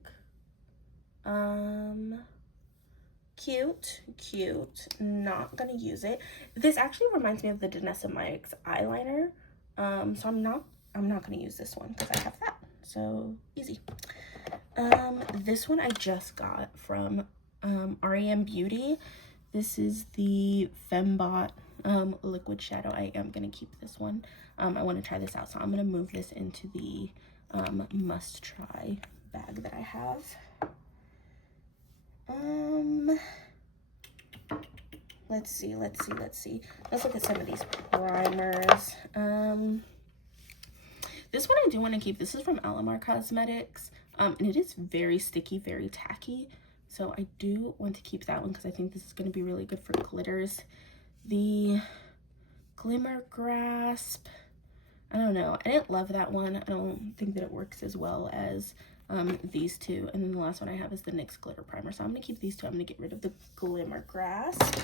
Cute. Not gonna use it. This actually reminds me of the Danessa Mykes eyeliner. So I'm not gonna use this one because I have that. So easy. This one I just got from REM Beauty. This is the Fembot liquid shadow. I am gonna keep this one. I want to try this out, so I'm gonna move this into the must try bag that I have. Let's see. Let's look at some of these primers. This one I do want to keep. This is from Alamar Cosmetics. And it is very sticky, very tacky. So I do want to keep that one because I think this is going to be really good for glitters. The Glimmer Grasp. I don't know. I didn't love that one. I don't think that it works as well as these two. And then the last one I have is the NYX Glitter Primer. So I'm going to keep these two. I'm going to get rid of the Glimmer Grasp.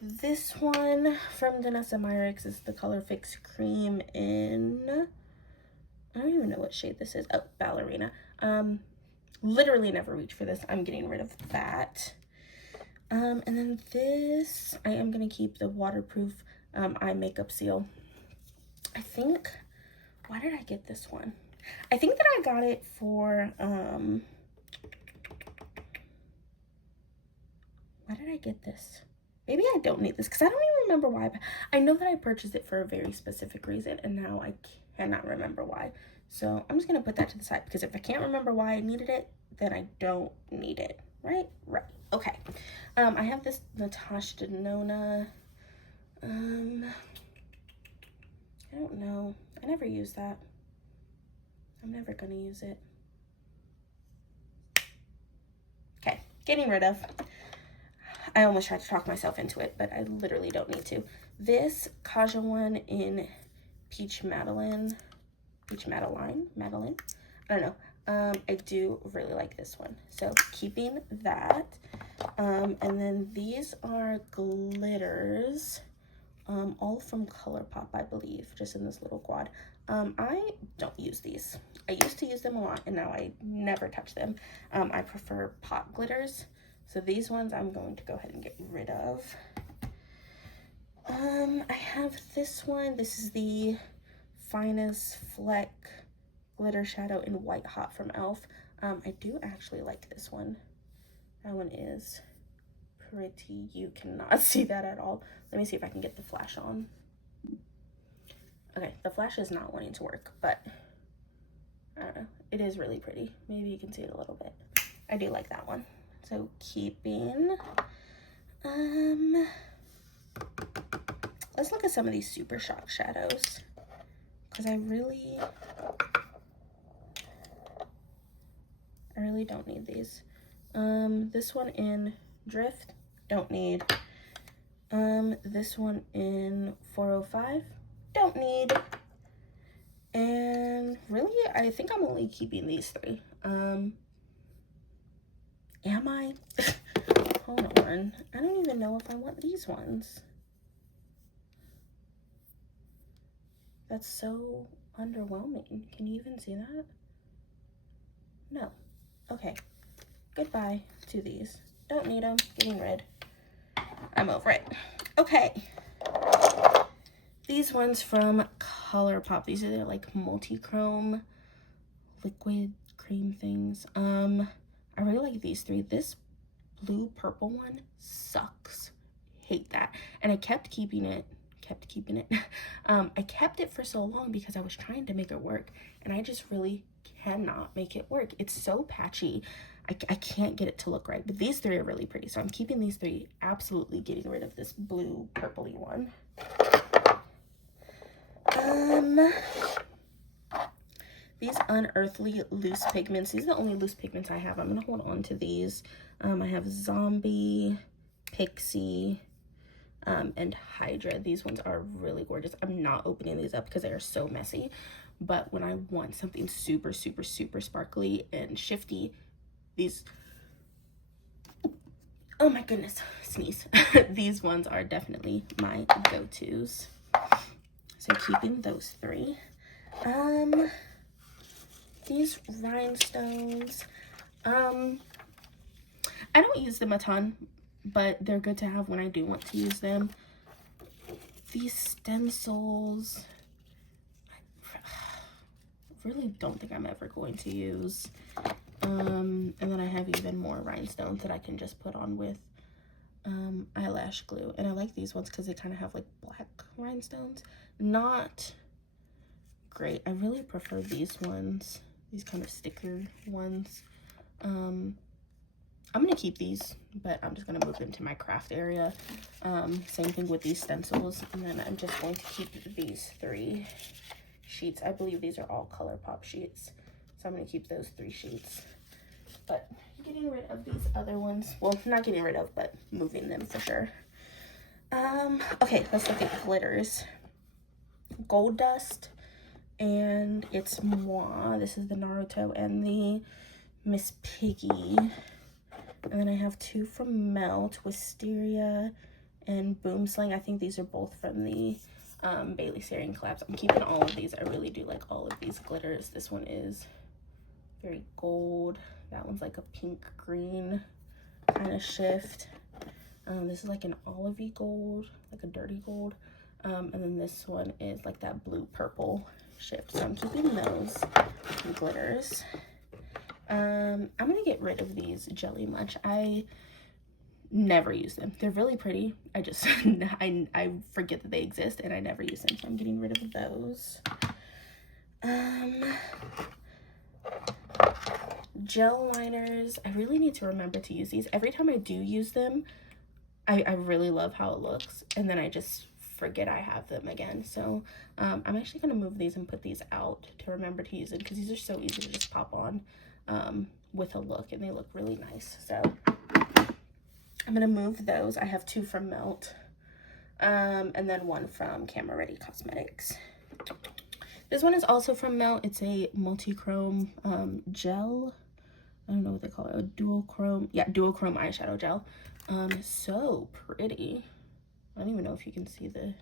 This one from Danessa Mykes is the Color Fix Cream in, I don't even know what shade this is. Oh, Ballerina. Literally never reach for this. I'm getting rid of that. And then this, I am going to keep the waterproof eye makeup seal. I think, why did I get this one? I think that I got it for, why did I get this? Maybe I don't need this because I don't even remember why. But I know that I purchased it for a very specific reason, and now I cannot remember why. So I'm just going to put that to the side because if I can't remember why I needed it, then I don't need it. Right? Right. Okay. I have this Natasha Denona. I don't know. I never use that. I'm never going to use it. Okay. Getting rid of. I almost tried to talk myself into it, but I literally don't need to. This Kaja one in Peach Madeline, I don't know. I do really like this one. So keeping that. And then these are glitters, all from ColourPop, I believe, just in this little quad. I don't use these. I used to use them a lot, and now I never touch them. I prefer pot glitters. So these ones I'm going to go ahead and get rid of. I have this one. This is the Finest Fleck Glitter Shadow in White Hot from e.l.f. I do actually like this one. That one is pretty. You cannot see that at all. Let me see if I can get the flash on. Okay, the flash is not wanting to work, but I don't know. It is really pretty. Maybe you can see it a little bit. I do like that one. So keeping, let's look at some of these Super Shock shadows because I really don't need these. This one in Drift, don't need. This one in 405, don't need. And really, I think I'm only keeping these three. Am I? Hold on. I don't even know if I want these ones. That's so underwhelming. Can you even see that? No. Okay. Goodbye to these. Don't need them. Getting rid. I'm over it. Okay. These ones from ColourPop. These are their like multi-chrome liquid cream things. I really like these three. This blue purple one sucks. Hate that. And I kept keeping it. I kept it for so long because I was trying to make it work, and I just really cannot make it work. It's so patchy. I can't get it to look right. But these three are really pretty, so I'm keeping these three. Absolutely getting rid of this blue purpley one. These Unearthly loose pigments. These are the only loose pigments I have. I'm gonna hold on to these. I have Zombie, Pixie, and Hydra. These ones are really gorgeous. I'm not opening these up because they are so messy, but when I want something super, super, super sparkly and shifty, these, oh my goodness, sneeze. These ones are definitely my go-tos. So keeping those three. These rhinestones, I don't use them a ton, but they're good to have when I do want to use them. These stencils, I really don't think I'm ever going to use. And then I have even more rhinestones that I can just put on with eyelash glue. And I like these ones because they kind of have like black rhinestones. Not great. I really prefer these ones, these kind of sticker ones. I'm gonna keep these, but I'm just gonna move them to my craft area. Same thing with these stencils, and then I'm just going to keep these three sheets. I believe these are all ColourPop sheets, so I'm gonna keep those 3 sheets. But getting rid of these other ones, well, not getting rid of, but moving them for sure. Okay, let's look at glitters. Gold Dust, and it's Moi. This is the Naruto and the Miss Piggy. And then I have 2 from Melt, Wisteria and Boom Slang. I think these are both from the Bailey Sarian collabs. I'm keeping all of these. I really do like all of these glitters. This one is very gold. That one's like a pink green kind of shift. This is like an olivey gold, like a dirty gold. And then this one is like that blue purple shift. So I'm keeping those glitters. I'm gonna get rid of these Jelly Munch. I never use them. They're really pretty. I just I forget that they exist and I never use them, so I'm getting rid of those. Gel liners. I really need to remember to use these. Every time I do use them, I really love how it looks, and then I just forget I have them again. So I'm actually gonna move these and put these out to remember to use them, because these are so easy to just pop on with a look, and they look really nice. So I'm gonna move those. I have 2 from Melt, and then 1 from Camera Ready Cosmetics. This one is also from Melt. It's a multi-chrome gel. I don't know what they call it. A dual chrome. Yeah, dual chrome eyeshadow gel. So pretty. I don't even know if you can see the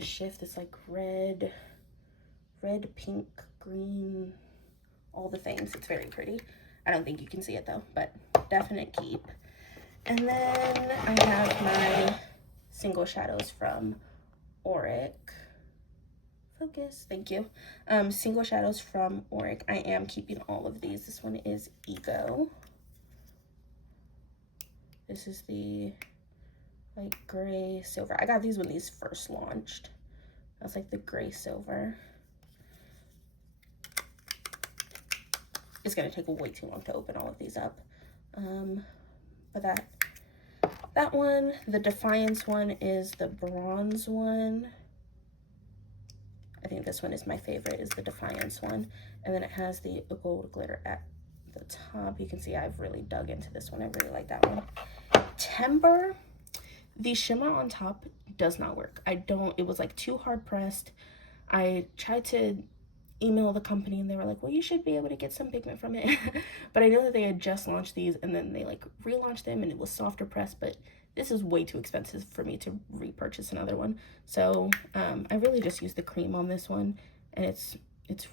shift. It's like red, pink, green, all the things. It's very pretty. I don't think you can see it though, but definite keep. And then I have my single shadows from Auric. Focus, thank you. Single shadows from Auric. I am keeping all of these. This one is Ego. This is the like gray silver. I got these when these first launched. That's like the gray silver. It's gonna take way too long to open all of these up. But that one, the Defiance one, is the bronze one. I think this one is my favorite, is the Defiance one. And then it has the gold glitter at the top. You can see I've really dug into this one. I really like that one. Timber, the shimmer on top does not work. It was like too hard pressed. I tried to email the company and they were like, well, you should be able to get some pigment from it. But I know that they had just launched these and then they like relaunched them and it was softer pressed, but this is way too expensive for me to repurchase another one. So I really just used the cream on this one, and it's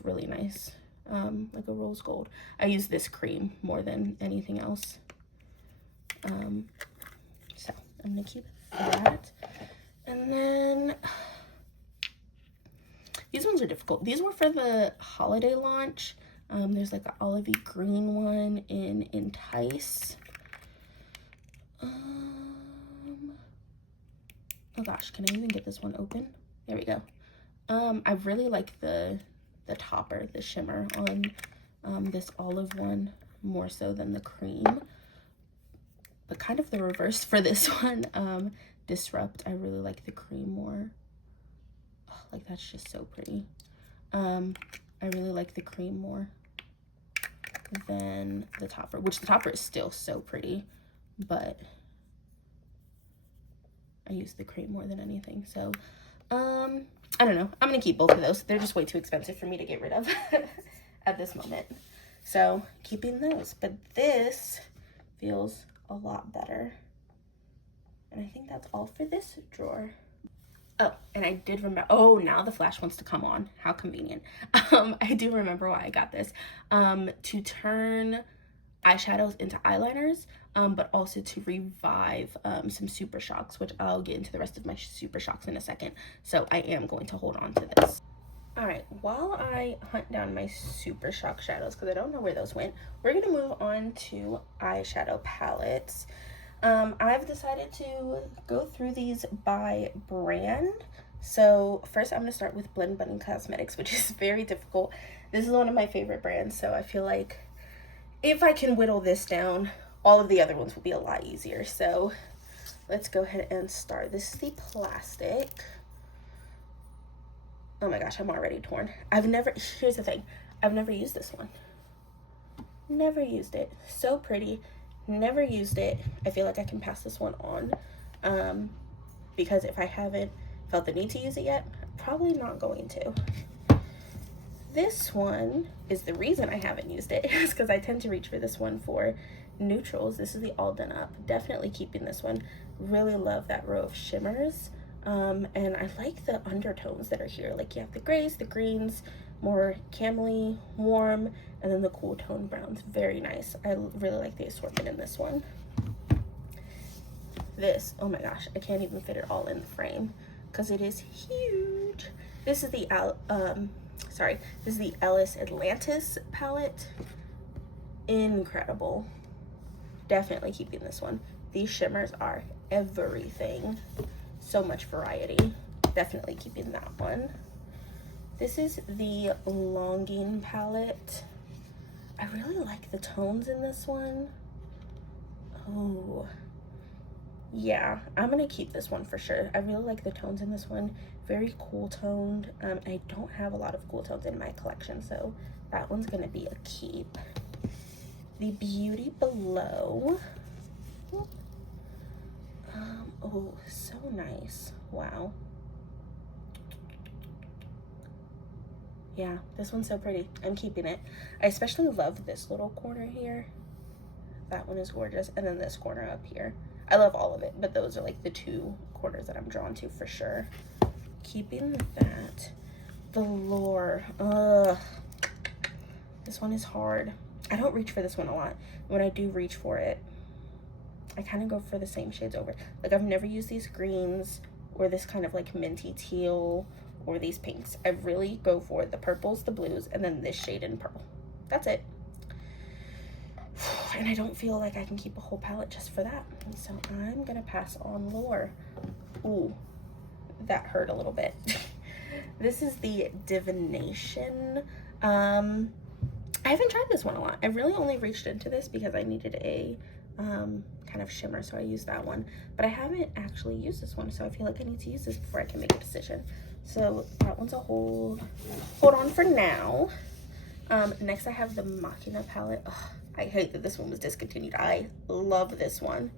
really nice, like a rose gold. I use this cream more than anything else. So I'm gonna keep that. And then these ones are difficult. These were for the holiday launch. There's like an olivey green one in Entice. Oh gosh, can I even get this one open? There we go. I really like the topper, the shimmer on this olive one more so than the cream. But kind of the reverse for this one. Disrupt, I really like the cream more. Oh, like that's just so pretty. I really like the cream more than the topper, which the topper is still so pretty, but I use the cream more than anything. So I don't know, I'm gonna keep both of those. They're just way too expensive for me to get rid of at this moment, so keeping those. But this feels a lot better, and I think that's all for this drawer. Oh, and I did remember, oh, now the flash wants to come on. How convenient. I do remember why I got this. To turn eyeshadows into eyeliners, but also to revive some Super Shocks, which I'll get into the rest of my Super Shocks in a second. So I am going to hold on to this. All right, while I hunt down my Super Shock shadows, because I don't know where those went, we're gonna move on to eyeshadow palettes. I've decided to go through these by brand. So first I'm going to start with Blend Bunny Cosmetics, which is very difficult. This is one of my favorite brands, so I feel like if I can whittle this down, all of the other ones will be a lot easier. So let's go ahead and start. This is the plastic. Oh my gosh, I'm already torn. Here's the thing, I've never used this one. Never used it. So pretty. Never used it. I feel like I can pass this one on, because if I haven't felt the need to use it yet, I'm probably not going to. This one is the reason I haven't used it, is because I tend to reach for this one for neutrals. This is the All Done Up. Definitely keeping this one. Really love that row of shimmers, and I like the undertones that are here. Like you have the grays, the greens, more camely, warm, and then the cool tone browns. Very nice. I really like the assortment in this one. This, oh my gosh, I can't even fit it all in the frame because it is huge. This is the this is the Ellis Atlantis palette. Incredible. Definitely keeping this one. These shimmers are everything. So much variety. Definitely keeping that one. This is the Longing palette. I really like the tones in this one. Oh, yeah, I'm gonna keep this one for sure. I really like the tones in this one. Very cool toned. I don't have a lot of cool tones in my collection, so that one's gonna be a keep. The Beauty Below. Oh, so nice. Wow. Yeah, this one's so pretty. I'm keeping it. I especially love this little corner here. That one is gorgeous. And then this corner up here. I love all of it, but those are like the two corners that I'm drawn to for sure. Keeping that. Velour. Ugh. This one is hard. I don't reach for this one a lot. When I do reach for it, I kind of go for the same shades over. Like I've never used these greens or this kind of like minty teal or these pinks. I really go for the purples, the blues, and then this shade in purple. That's it. And I don't feel like I can keep a whole palette just for that. So I'm gonna pass on Lure. Ooh, that hurt a little bit. This is the Divination. I haven't tried this one a lot. I really only reached into this because I needed a kind of shimmer, so I used that one. But I haven't actually used this one, so I feel like I need to use this before I can make a decision. So that one's a hold on for now. Next I have the Machina palette. Ugh, I hate that this one was discontinued. I love this one.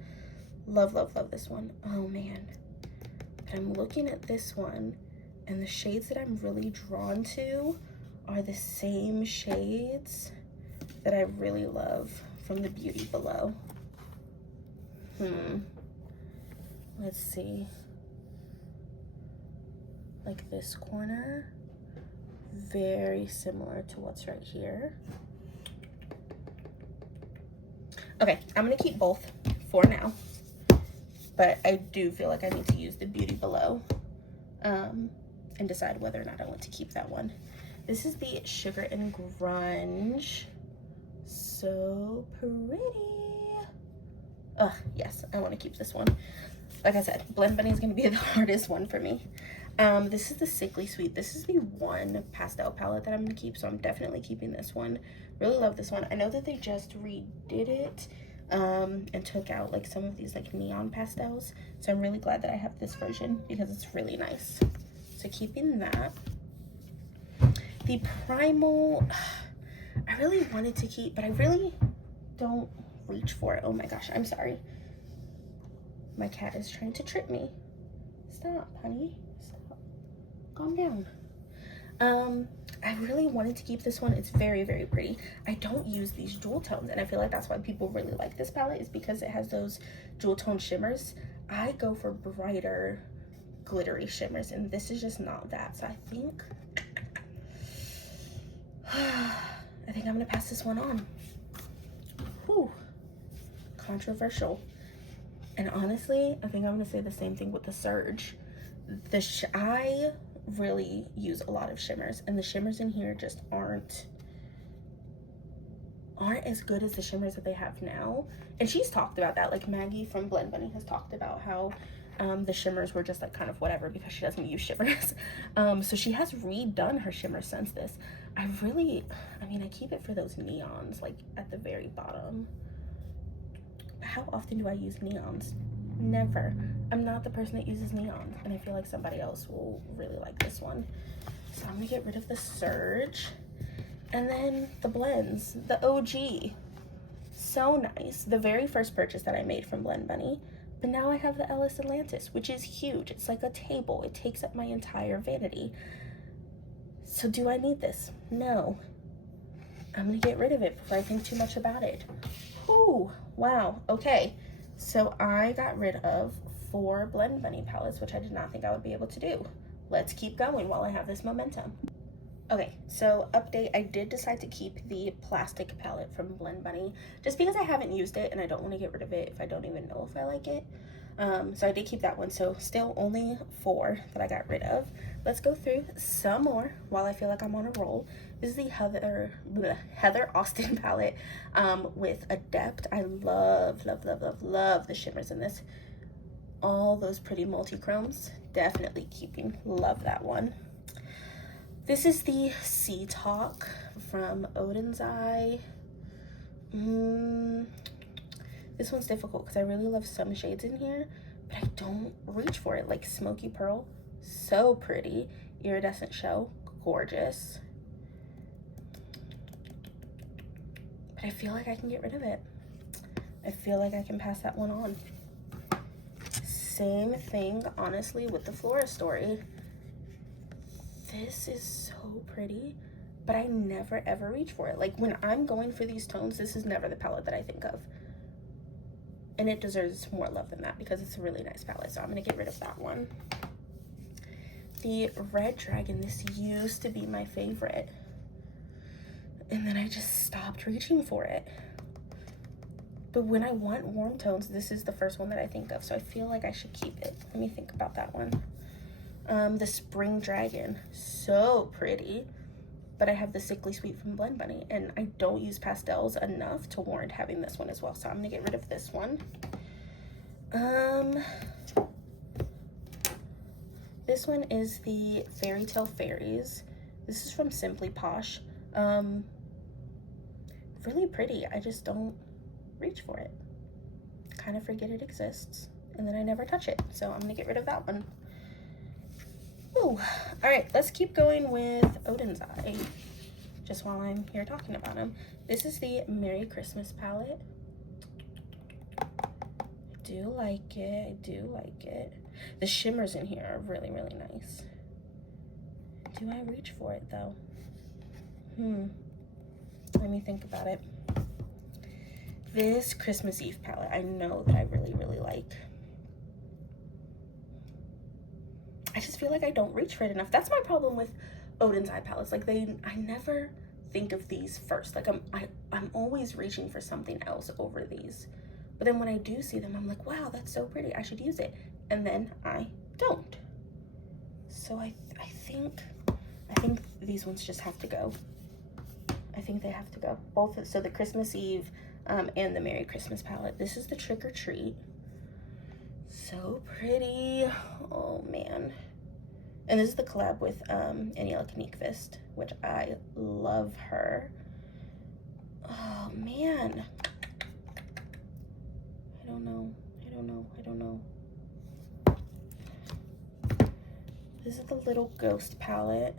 Love, love, love this one. Oh man. But I'm looking at this one, and the shades that I'm really drawn to are the same shades that I really love from the Beauty Below. Let's see. Like this corner, very similar to what's right here. Okay, I'm gonna keep both for now. but I do feel like I need to use the Beauty Below and decide whether or not I want to keep that one. This is the Sugar and Grunge. So pretty. Oh, yes, I want to keep this one. Like I said, Blend Bunny is going to be the hardest one for me. This is the Sickly Sweet. This is the one pastel palette that I'm going to keep, so I'm definitely keeping this one. Really love this one. I know that they just redid it and took out like some of these like neon pastels, so I'm really glad that I have this version because it's really nice. So keeping that. The Primal, I really wanted to keep, but I really don't reach for it. Oh my gosh, I'm sorry. My cat is trying to trip me. Stop, honey. Stop. Calm down. I really wanted to keep this one. It's very, very pretty. I don't use these jewel tones, and I feel like that's why people really like this palette, is because it has those jewel tone shimmers. I go for brighter, glittery shimmers, and this is just not that. So I think I'm gonna pass this one on. Whew. Controversial. And honestly, I think I'm gonna say the same thing with the Surge. I really use a lot of shimmers, and the shimmers in here just aren't as good as the shimmers that they have now. And she's talked about that, like Maggie from Blend Bunny has talked about how the shimmers were just like kind of whatever because she doesn't use shimmers. So she has redone her shimmer since this. I keep it for those neons like at the very bottom. How often do I use neons? Never. I'm not the person that uses neons, and I feel like somebody else will really like this one. So I'm gonna get rid of the Surge. And then the blends, the OG. So nice. The very first purchase that I made from Blend Bunny. But now I have the Ellis Atlantis, which is huge. It's like a table. It takes up my entire vanity. So do I need this? No. I'm gonna get rid of it before I think too much about it. Ooh, wow, okay. So I got rid of 4 Blend Bunny palettes, which I did not think I would be able to do. Let's keep going while I have this momentum. Okay, so update, I did decide to keep the plastic palette from Blend Bunny just because I haven't used it and I don't want to get rid of it if I don't even know if I like it. So I did keep that one, so still only 4 that I got rid of. Let's go through some more while I feel like I'm on a roll. This is the Heather Austin palette with Adept. I love the shimmers in this. All those pretty multi-chromes, definitely keeping, love that one. This is the Sea Talk from Odin's Eye. This one's difficult because I really love some shades in here, but I don't reach for it. Like Smoky Pearl, so pretty. Iridescent Shell, gorgeous. But I feel like I can get rid of it. I feel like I can pass that one on. Same thing, honestly, with the Flora Story. This is so pretty, but I never ever reach for it. Like when I'm going for these tones, this is never the palette that I think of. And it deserves more love than that because it's a really nice palette. So I'm gonna get rid of that one. The Red Dragon, this used to be my favorite. And then I just stopped reaching for it. But when I want warm tones, this is the first one that I think of. So I feel like I should keep it. Let me think about that one. The Spring Dragon, so pretty. But I have the Sickly Sweet from Blend Bunny, and I don't use pastels enough to warrant having this one as well. So I'm gonna get rid of this one. This one is the Fairy Tale Fairies. This is from Simply Posh. Really pretty. I just don't reach for it. Kind of forget it exists, and then I never touch it. So I'm gonna get rid of that one. Ooh. All right, let's keep going with Odin's Eye, just while I'm here talking about him. This is the Merry Christmas palette. I do like it, I do like it. The shimmers in here are really, really nice. Do I reach for it though? Let me think about it. This Christmas Eve palette, I know that I really, really like. I just feel like I don't reach for it enough. That's my problem with Odin's Eye palettes. Like I never think of these first. Like I'm always reaching for something else over these. But then when I do see them, I'm like, wow, that's so pretty, I should use it. And then I don't. So I think these ones just have to go. I think they have to go. Both, so the Christmas Eve and the Merry Christmas palette. This is the Trick or Treat. So pretty. Oh man. And this is the collab with Aniela Kniekvist, which I love her. Oh man. I don't know. This is the Little Ghost palette.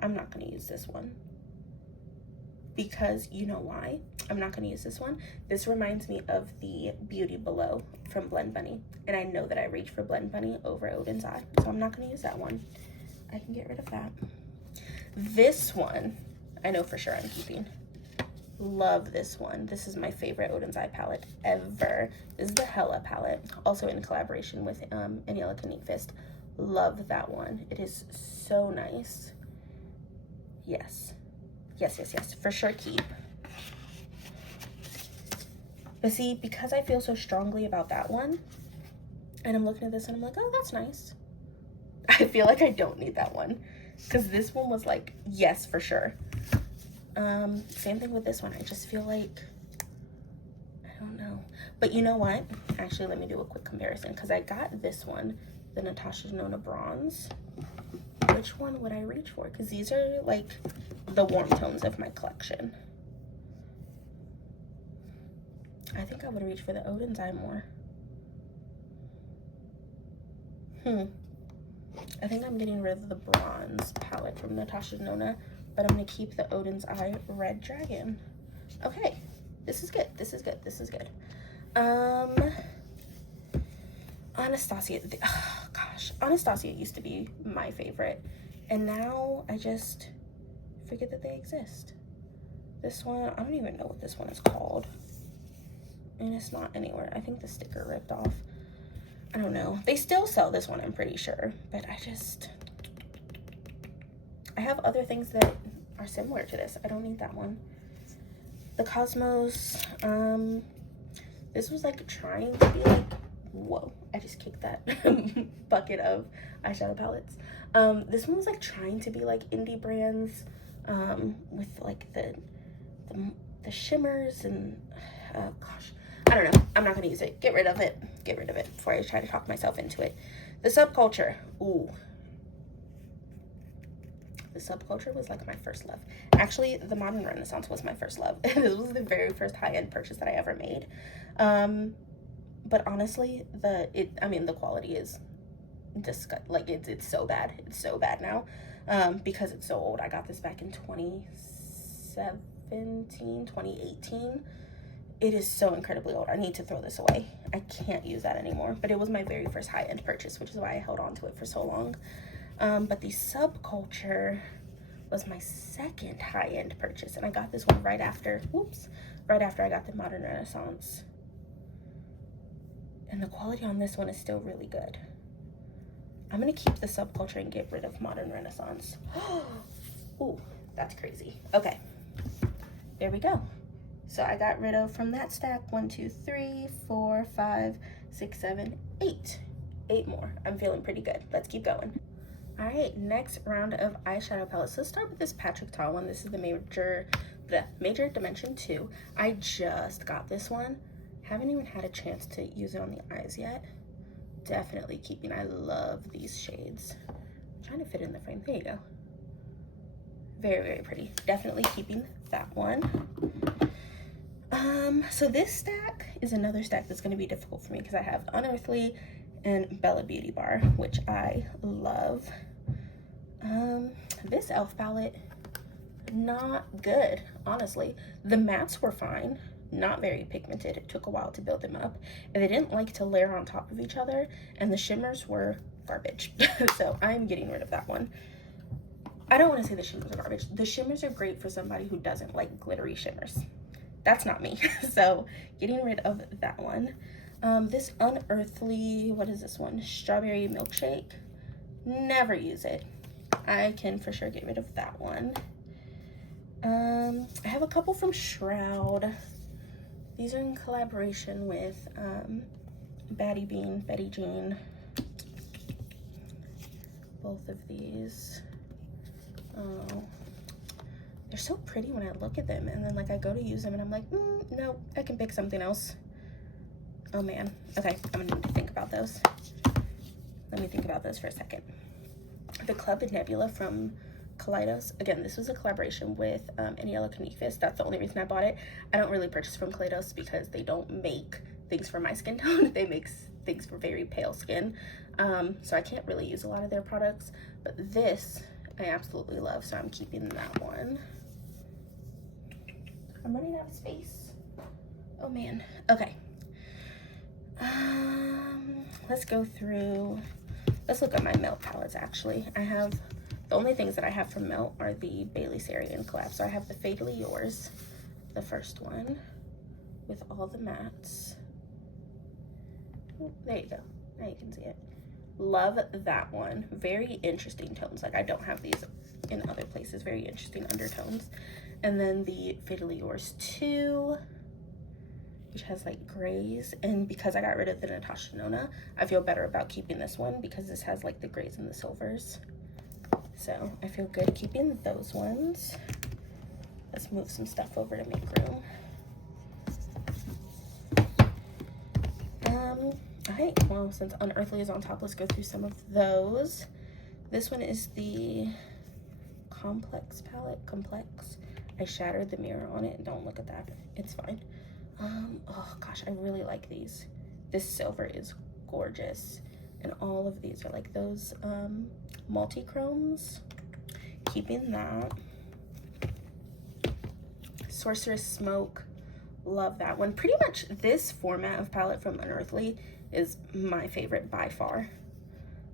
I'm not gonna use this one. Because you know why? I'm not gonna use this one. This reminds me of the Beauty Below from Blend Bunny. And I know that I reach for Blend Bunny over Odin's Eye. So I'm not gonna use that one. I can get rid of that. This one, I know for sure I'm keeping. Love this one. This is my favorite Odin's Eye palette ever. This is the Hella palette, also in collaboration with Aniela Kniekvist. Love that one. It is so nice. Yes. Yes, for sure keep. But see, because I feel so strongly about that one, and I'm looking at this and I'm like, oh, that's nice. I feel like I don't need that one. Because this one was like, yes, for sure. Same thing with this one. I just feel like, I don't know. But you know what? Actually, let me do a quick comparison. Because I got this one, the Natasha Denona Bronze. Which one would I reach for? Because these are like the warm tones of my collection. I think I would reach for the Odin's Eye more. I think I'm getting rid of the bronze palette from Natasha Denona, but I'm gonna keep the Odin's Eye Red Dragon. Okay, this is good. Anastasia, oh gosh, Anastasia used to be my favorite, and now I just forget that they exist. This one, I don't even know what this one is called, and it's not anywhere. I think the sticker ripped off. I don't know. They still sell this one, I'm pretty sure, but I have other things that are similar to this. I don't need that one. The Cosmos, this was like trying to be like, whoa, I just kicked that bucket of eyeshadow palettes. This one was like trying to be like indie brands, with like the shimmers and, gosh, I don't know. I'm not gonna use it. Get rid of it before I try to talk myself into it. The Subculture, ooh. The Subculture was like my first love. Actually, the Modern Renaissance was my first love. This was the very first high-end purchase that I ever made. But honestly, the quality is like it's so bad. It's so bad now, because it's so old. I got this back in 2018. It is so incredibly old. I need to throw this away. I can't use that anymore. But it was my very first high-end purchase, which is why I held on to it for so long. But the Subculture was my second high-end purchase, and I got this one right after I got the Modern Renaissance. And the quality on this one is still really good. I'm gonna keep the Subculture and get rid of Modern Renaissance. Ooh, that's crazy. Okay, there we go. So I got rid of, from that stack, 1, 2, 3, 4, 5, 6, 7, 8. 8 more. I'm feeling pretty good. Let's keep going. All right, next round of eyeshadow palettes. Let's start with this Patrick Ta one. This is the Major Dimension 2. I just got this one. Haven't even had a chance to use it on the eyes yet. Definitely keeping. I love these shades. I'm trying to fit in the frame. There you go. Very, very pretty. Definitely keeping that one. So this stack is another stack that's going to be difficult for me because I have Unearthly and Bella Beauty Bar, which I love. This e.l.f. palette, not good, honestly. The mattes were fine, not very pigmented. It took a while to build them up, and they didn't like to layer on top of each other, and the shimmers were garbage. So I'm getting rid of that one. I don't want to say the shimmers are garbage. The shimmers are great for somebody who doesn't like glittery shimmers. That's not me. So getting rid of that one. This Unearthly, what is this one? Strawberry Milkshake. Never use it. I can for sure get rid of that one. I have a couple from Shroud. These are in collaboration with Betty Jean. Both of these. Oh, they're so pretty when I look at them, and then like I go to use them and I'm like, no, I can pick something else. Oh man. Okay, I'm gonna need to think about those. Let me think about those for a second. The Club Nebula from Kaleidos. Again, this was a collaboration with Aniela Canifis. That's the only reason I bought it. I don't really purchase from Kaleidos because they don't make things for my skin tone. They make things for very pale skin. So I can't really use a lot of their products. But this I absolutely love, so I'm keeping that one. I'm running out of space. Oh man. Okay. Let's go through. Let's look at my Melt palettes actually. The only things that I have from Melt are the Bailey Sarian collab. So I have the Fatally Yours, the first one, with all the mattes. Oh, there you go. Now you can see it. Love that one. Very interesting tones. Like I don't have these in other places. Very interesting undertones. And then the Fatally Yours 2, which has like grays. And because I got rid of the Natasha Nona, I feel better about keeping this one because this has like the grays and the silvers. So I feel good keeping those ones. Let's move some stuff over to make room. All right, well, since Unearthly is on top, let's go through some of those. This one is the Complex palette. Complex. I shattered the mirror on it. Don't look at that. It's fine. Oh gosh, I really like these. This silver is gorgeous. And all of these are like those multi-chromes. Keeping that. Sorceress Smoke. Love that one. Pretty much this format of palette from Unearthly is my favorite by far.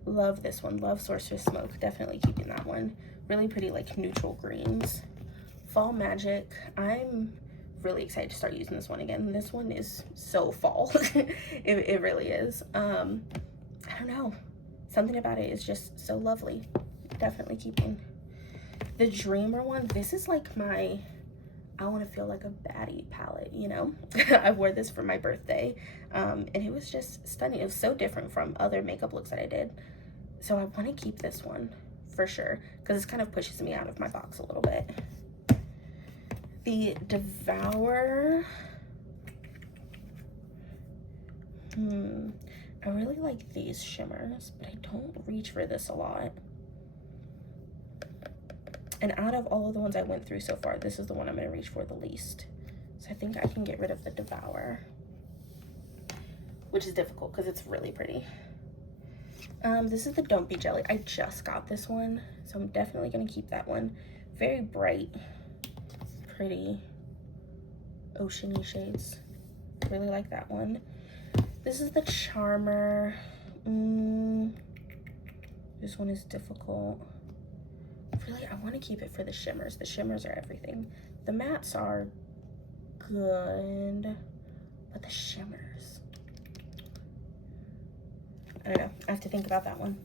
Love this one. Love Sorceress Smoke. Definitely keeping that one. Really pretty like neutral greens. Fall Magic. I'm really excited to start using this one again. This one is so fall. it really is. I don't know. Something about it is just so lovely. Definitely keeping. The Dreamer one. This is like my I want to feel like a baddie palette, you know. I wore this for my birthday, and it was just stunning. It was so different from other makeup looks that I did. So I want to keep this one for sure because this kind of pushes me out of my box a little bit. The Devour. I really like these shimmers, but I don't reach for this a lot. And out of all of the ones I went through so far, this is the one I'm going to reach for the least. So I think I can get rid of the Devour, which is difficult because it's really pretty. This is the Don't Be Jelly. I just got this one, so I'm definitely going to keep that one. Very bright, pretty, oceany shades. Really like that one. This is the Charmer. This one is difficult. Really, I want to keep it for the shimmers. The shimmers are everything. The mattes are good, but the shimmers, I don't know. I have to think about that one.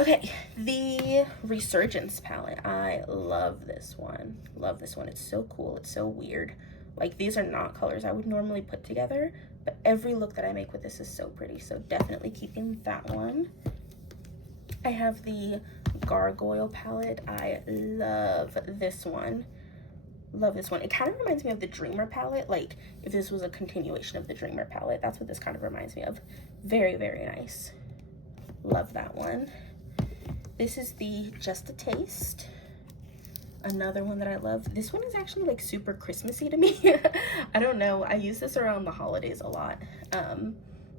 Okay, the Resurgence palette. I love this one. Love this one. It's so cool. It's so weird. Like, these are not colors I would normally put together, but every look that I make with this is so pretty. So definitely keeping that one. I have the Gargoyle palette. I love this one. Love this one. It kind of reminds me of the Dreamer palette. Like, if this was a continuation of the Dreamer palette, that's what this kind of reminds me of. Very, very nice. Love that one. This is the Just a Taste. Another one that I love. This one is actually like super Christmassy to me. I don't know. I use this around the holidays a lot.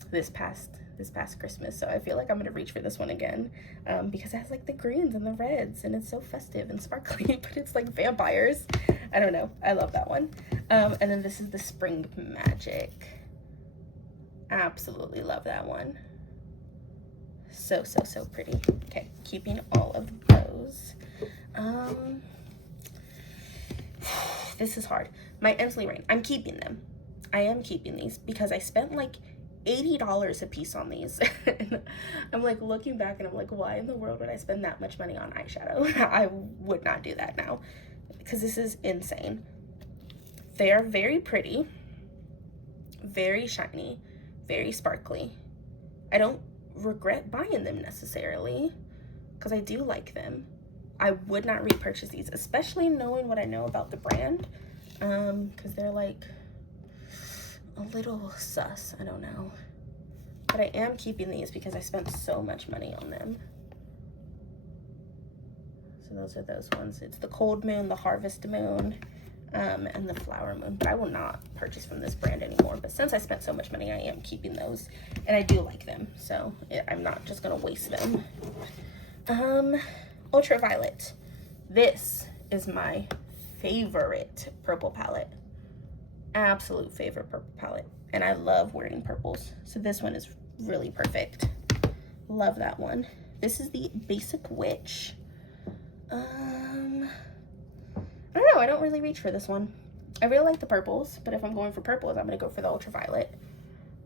This past Christmas, so I feel like I'm gonna reach for this one again, because it has like the greens and the reds, and it's so festive and sparkly, but it's like vampires. I don't know. I love that one. And then this is the Spring Magic. Absolutely love that one. So pretty. Okay, keeping all of those. This is hard. My Emsley Rain. I'm keeping them. I am keeping these because I spent like $80 a piece on these. And I'm like looking back and I'm like, why in the world would I spend that much money on eyeshadow? I would not do that now because this is insane. They are very pretty. Very shiny, very sparkly. I don't regret buying them necessarily because I do like them. I would not repurchase these, especially knowing what I know about the brand, because they're like a little sus. I don't know. But I am keeping these because I spent so much money on them. So those are those ones. It's the Cold Moon, the Harvest Moon, and the Flower Moon. But I will not purchase from this brand anymore. But since I spent so much money, I am keeping those. And I do like them. So I'm not just going to waste them. Ultraviolet. This is my favorite purple palette. Absolute favorite purple palette. And I love wearing purples. So this one is really perfect. Love that one. This is the Basic Witch. I don't know, I don't really reach for this one. I really like the purples, but if I'm going for purples, I'm gonna go for the ultraviolet.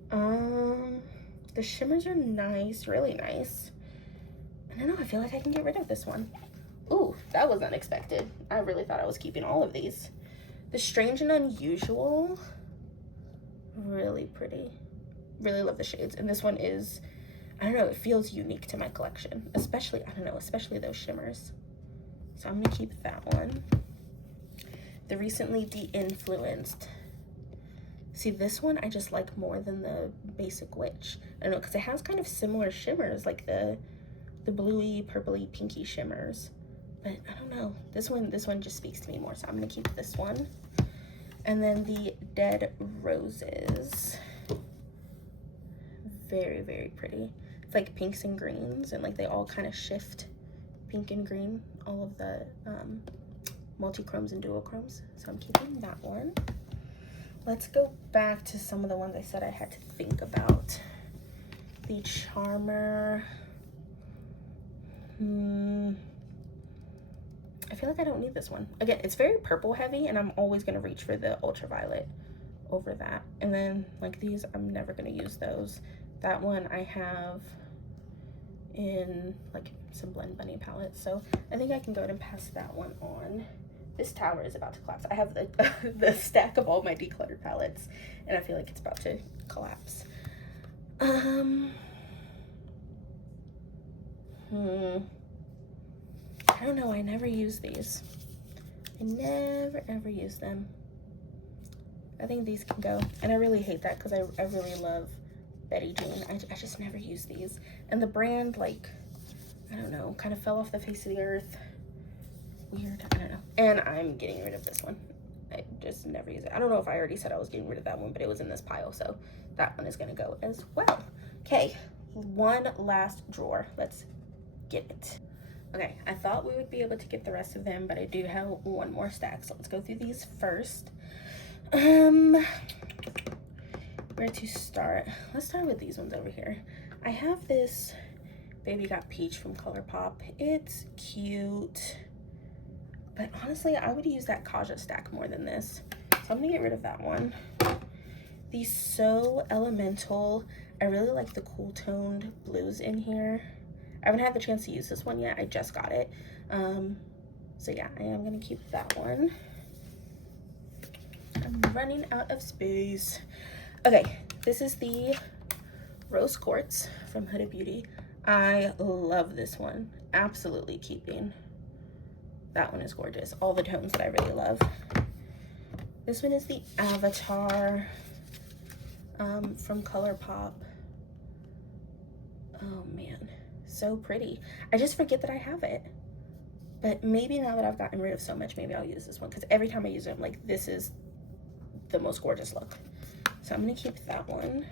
The shimmers are nice, really nice. I don't know, I feel like I can get rid of this one. Ooh, that was unexpected. I really thought I was keeping all of these. The Strange and Unusual, really pretty. Really love the shades. And this one is, I don't know, it feels unique to my collection. Especially, I don't know, especially those shimmers. So I'm gonna keep that one. The Recently De-Influenced. See, this one I just like more than the Basic Witch. I don't know, because it has kind of similar shimmers, like the bluey, purpley, pinky shimmers. But I don't know, this one just speaks to me more, so I'm gonna keep this one. And then the Dead Roses. Very, very pretty. It's like pinks and greens, and like they all kind of shift pink and green, all of the multi-chromes and duochromes. So I'm keeping that one. Let's go back to some of the ones I said I had to think about. The Charmer. I feel like I don't need this one. Again, it's very purple heavy, and I'm always gonna reach for the ultraviolet over that. And then like these, I'm never gonna use those. That one I have in like some Blend Bunny palettes, so I think I can go ahead and pass that one on. This tower is about to collapse. I have the stack of all my decluttered palettes, and I feel like it's about to collapse. I don't know, I never use these. I never ever use them. I think these can go, and I really hate that because I really love Betty Jean. I just never use these. And the brand, like, I don't know, kind of fell off the face of the earth. Weird, I don't know. And I'm getting rid of this one. I just never use it. I don't know if I already said I was getting rid of that one, but it was in this pile, so that one is gonna go as well. Okay, one last drawer. Let's get it. Okay, I thought we would be able to get the rest of them, but I do have one more stack, so let's go through these first. Where to start? Let's start with these ones over here. I have this Baby Got Peach from ColourPop. It's cute, but honestly, I would use that Kaja stack more than this, so I'm gonna get rid of that one. The So Elemental. I really like the cool toned blues in here. I haven't had the chance to use this one yet. I just got it. So yeah, I am gonna keep that one. I'm running out of space. Okay, this is the Rose Quartz from Huda Beauty. I love this one. Absolutely keeping. That one is gorgeous. All the tones that I really love. This one is the Avatar from ColourPop. Oh man, so pretty. I just forget that I have it. But maybe now that I've gotten rid of so much, maybe I'll use this one, because every time I use it, I'm like, this is the most gorgeous look. So I'm gonna keep that one.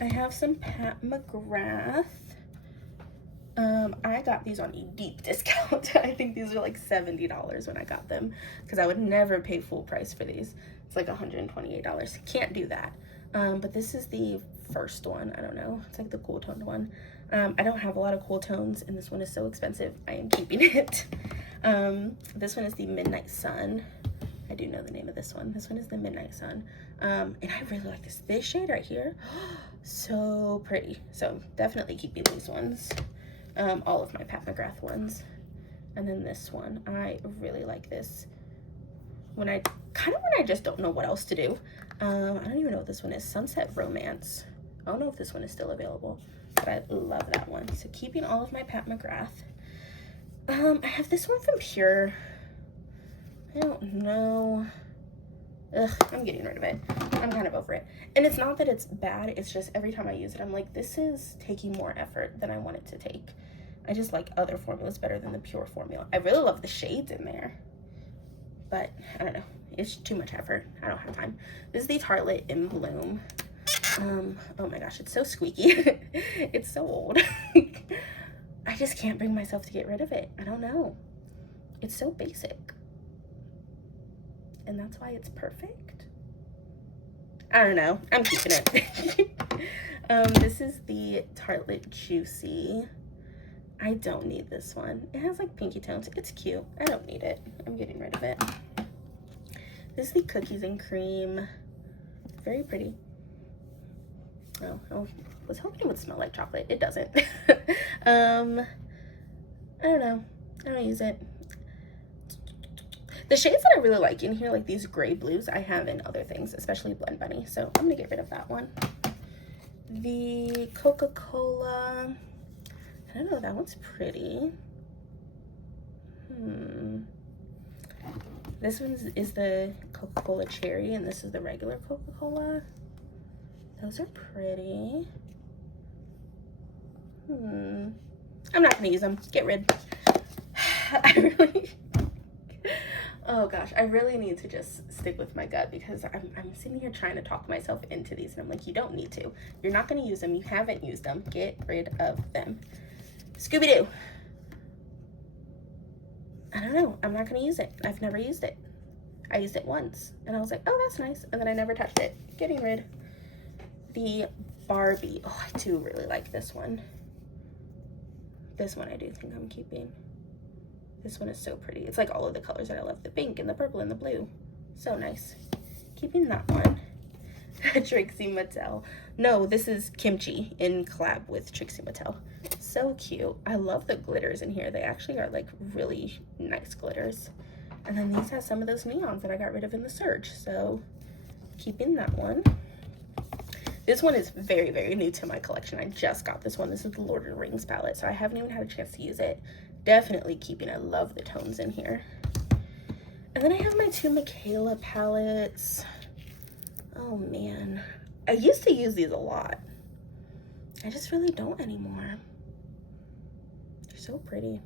I have some Pat McGrath. I got these on a deep discount. I think these are like $70 when I got them, because I would never pay full price for these. It's like $128. Can't do that. But this is the first one. I don't know. It's like the cool toned one. I don't have a lot of cool tones, and this one is so expensive. I am keeping it. This one is the Midnight Sun. I do know the name of this one. This one is the Midnight Sun. And I really like this. This shade right here, so pretty. So definitely keeping these ones. All of my Pat McGrath ones. And then this one, I really like this. When I kind of when I just don't know what else to do. I don't even know what this one is. Sunset Romance. I don't know if this one is still available, but I love that one. So keeping all of my Pat McGrath. I have this one from Pure. I don't know. Ugh, I'm getting rid of it. I'm kind of over it. And it's not that it's bad, it's just every time I use it, I'm like, this is taking more effort than I want it to take. I just like other formulas better than the Pure formula. I really love the shades in there, but I don't know. It's too much effort. I don't have time. This is the Tartelette in Bloom. Oh my gosh, it's so squeaky. It's so old. I just can't bring myself to get rid of it. I don't know. It's so basic. And that's why it's perfect. I don't know. I'm keeping it. This is the Tartelette Juicy. I don't need this one. It has like pinky tones. It's cute. I don't need it. I'm getting rid of it. This is the Cookies and Cream. Very pretty. Oh, I was hoping it would smell like chocolate. It doesn't. I don't know. I don't use it. The shades that I really like in here, like these gray blues, I have in other things, especially Blend Bunny. So I'm gonna get rid of that one. The Coca-Cola. I don't know, that one's pretty. This one is the Coca-Cola Cherry, and this is the regular Coca-Cola. Those are pretty. I'm not gonna use them. Get rid. Oh gosh, I really need to just stick with my gut, because I'm sitting here trying to talk myself into these, and I'm like, you don't need to. You're not gonna use them. You haven't used them. Get rid of them. Scooby-Doo. I don't know. I'm not gonna use it. I've never used it. I used it once, and I was like, oh, that's nice, and then I never touched it. Getting rid. The Barbie. Oh, I do really like this one. This one I do think I'm keeping. This one is so pretty. It's like all of the colors that I love. The pink and the purple and the blue. So nice. Keeping that one. Trixie Mattel. No, this is Kimchi in collab with Trixie Mattel. So cute. I love the glitters in here. They actually are like really nice glitters. And then these have some of those neons that I got rid of in the Surge. So keeping that one. This one is very, very new to my collection. I just got this one. This is the Lord of the Rings palette, so I haven't even had a chance to use it. Definitely keeping. I love the tones in here. And then I have my two Michaela palettes. Oh man. I used to use these a lot. I just really don't anymore. They're so pretty.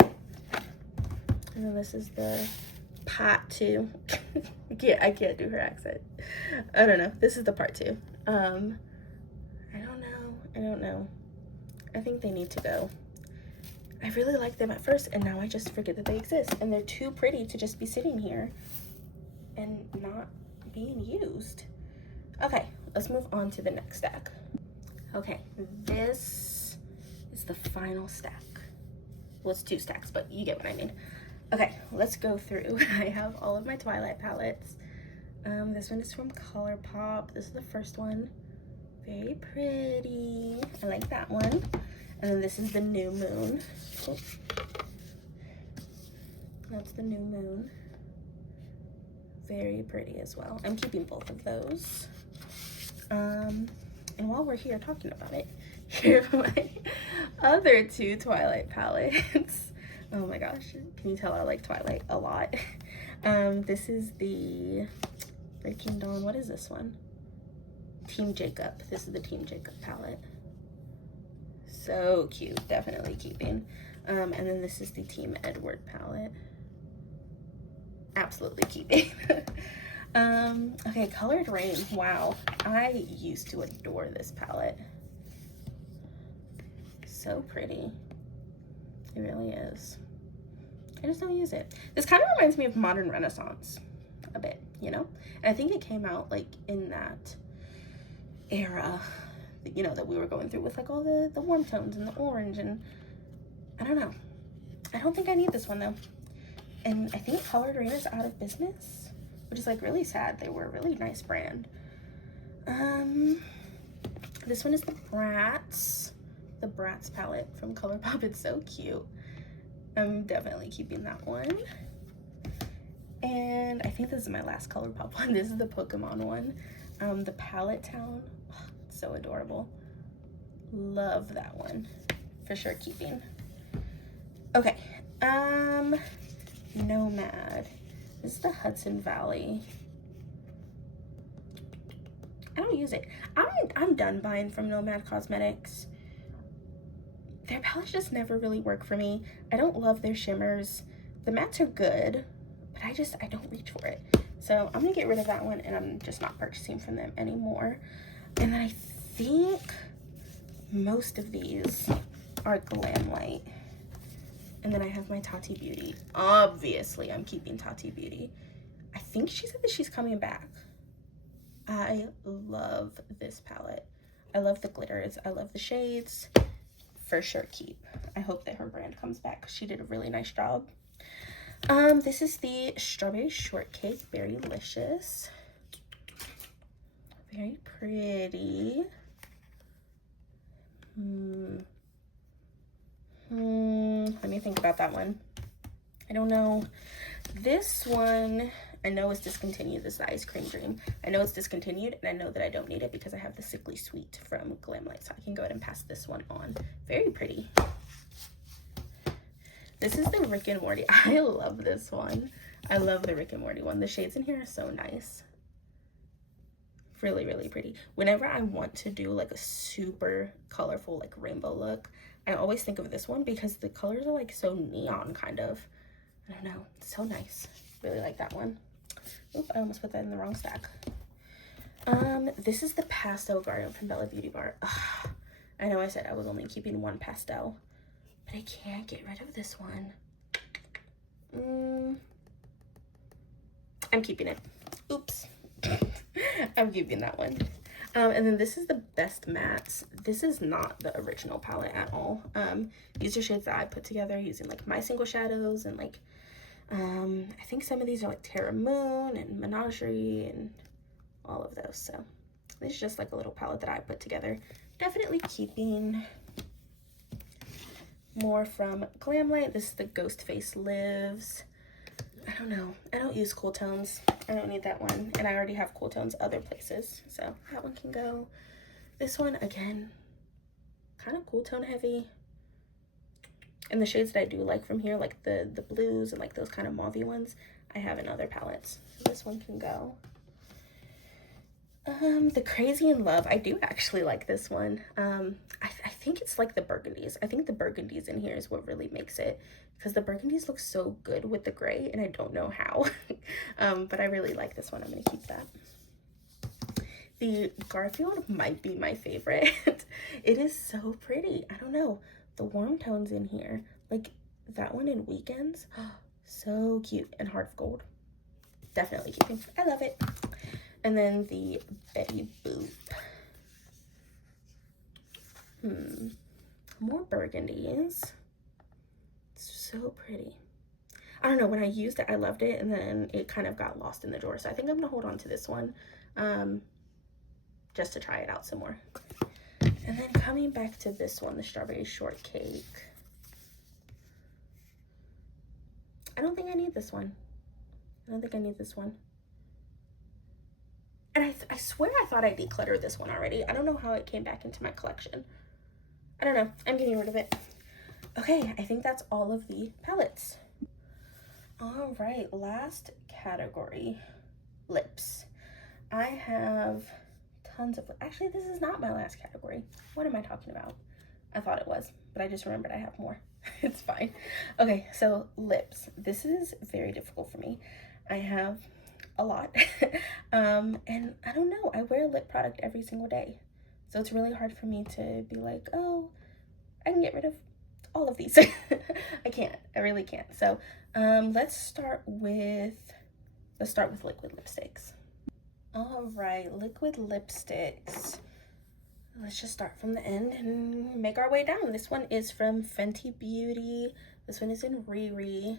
And then this is the Part 2. I can't do her accent. I don't know. This is the Part 2. I don't know. I think they need to go. I really liked them at first, and now I just forget that they exist, and they're too pretty to just be sitting here and not being used. Okay, let's move on to the next stack. Okay, this is the final stack. Well, it's 2 stacks, but you get what I mean. Okay, let's go through. I have all of my Twilight palettes. This one is from ColourPop. This is the first one. Very pretty. I like that one. And then this is the New Moon. Oh. That's the New Moon. Very pretty as well. I'm keeping both of those. And while we're here talking about it, here are my other 2 Twilight palettes. Oh my gosh, can you tell I like Twilight a lot? This is the Breaking Dawn. What is this one? Team Jacob. This is the Team Jacob palette. So cute. Definitely keeping. And then this is the Team Edward palette. Absolutely keeping. Okay, Colored Rain. Wow. I used to adore this palette. So pretty. It really is. I just don't use it. This kind of reminds me of Modern Renaissance a bit, you know? And I think it came out like in that era, you know, that we were going through with like all the warm tones and the orange, and I don't know. I don't think I need this one though. And I think Colored Rain is out of business, which is like really sad. They were a really nice brand. This one is the Bratz palette from ColourPop. It's so cute. I'm definitely keeping that one. And I think this is my last ColourPop one. This is the Pokemon one. The Palette Town. Oh, so adorable. Love that one. For sure keeping. Okay. Nomad. This is the Hudson Valley. I don't use it. I'm done buying from Nomad Cosmetics. Their palettes just never really work for me. I don't love their shimmers. The mattes are good, but I don't reach for it. So I'm gonna get rid of that one, and I'm just not purchasing from them anymore. And then I think most of these are Glamlight. And then I have my Tati Beauty. Obviously, I'm keeping Tati Beauty. I think she said that she's coming back. I love this palette. I love the glitters. I love the shades. For sure keep. I hope that her brand comes back because she did a really nice job. This is the Strawberry Shortcake Berrylicious. Very pretty. Let me think about that one. I don't know. This one I know is discontinued. This is the Ice Cream Dream. I know it's discontinued, and I know that I don't need it because I have the Sickly Sweet from Glamlight, so I can go ahead and pass this one on. Very pretty. This is the Rick and Morty. I love this one. I love the Rick and Morty one. The shades in here are so nice. Really, really pretty. Whenever I want to do like a super colorful like rainbow look, I always think of this one because the colors are like so neon kind of. I don't know. It's so nice. Really like that one. Oop, I almost put that in the wrong stack. This is the Pastel Garden from Bella Beauty Bar. Ugh, I know I said I was only keeping one pastel, but I can't get rid of this one. I'm keeping it. Oops. I'm keeping that one. And then this is the Best Mattes. This is not the original palette at all. These are shades that I put together using like my single shadows and like I think some of these are like Terra Moon and Menagerie and all of those. So this is just like a little palette that I put together. Definitely keeping. More from Glamlight. This is the Ghost Face Lives. I don't know. I don't use cool tones. I don't need that one. And I already have cool tones other places. So that one can go. This one, again, kind of cool tone heavy. And the shades that I do like from here, like the blues and like those kind of mauve-y ones, I have in other palettes. So this one can go. The Crazy in Love, I do actually like this one. I think it's like the burgundies. I think the burgundies in here is what really makes it, because the burgundies look so good with the gray, and I don't know how. But I really like this one. I'm gonna keep that. The Garfield might be my favorite. It is so pretty. I don't know. The warm tones in here, like that one in Weekends, so cute, and Heart of Gold. Definitely keeping. I love it. And then the Betty Boop. More burgundies. It's so pretty. I don't know, when I used it, I loved it, and then it kind of got lost in the drawer. So I think I'm gonna hold on to this one just to try it out some more. And then coming back to this one, the Strawberry Shortcake. I don't think I need this one. I don't think I need this one. And I swear I thought I decluttered this one already. I don't know how it came back into my collection. I don't know. I'm getting rid of it. Okay, I think that's all of the palettes. All right, last category, lips. I have tons of, actually this is not my last category. What am I talking about? I thought it was, but I just remembered I have more. It's fine. Okay, so lips. This is very difficult for me. I have a lot. And I don't know, I wear a lip product every single day. So it's really hard for me to be like, oh, I can get rid of all of these. I can't, I really can't. So let's start with liquid lipsticks. All right, liquid lipsticks. Let's just start from the end and make our way down. This one is from Fenty Beauty. This one is in Riri.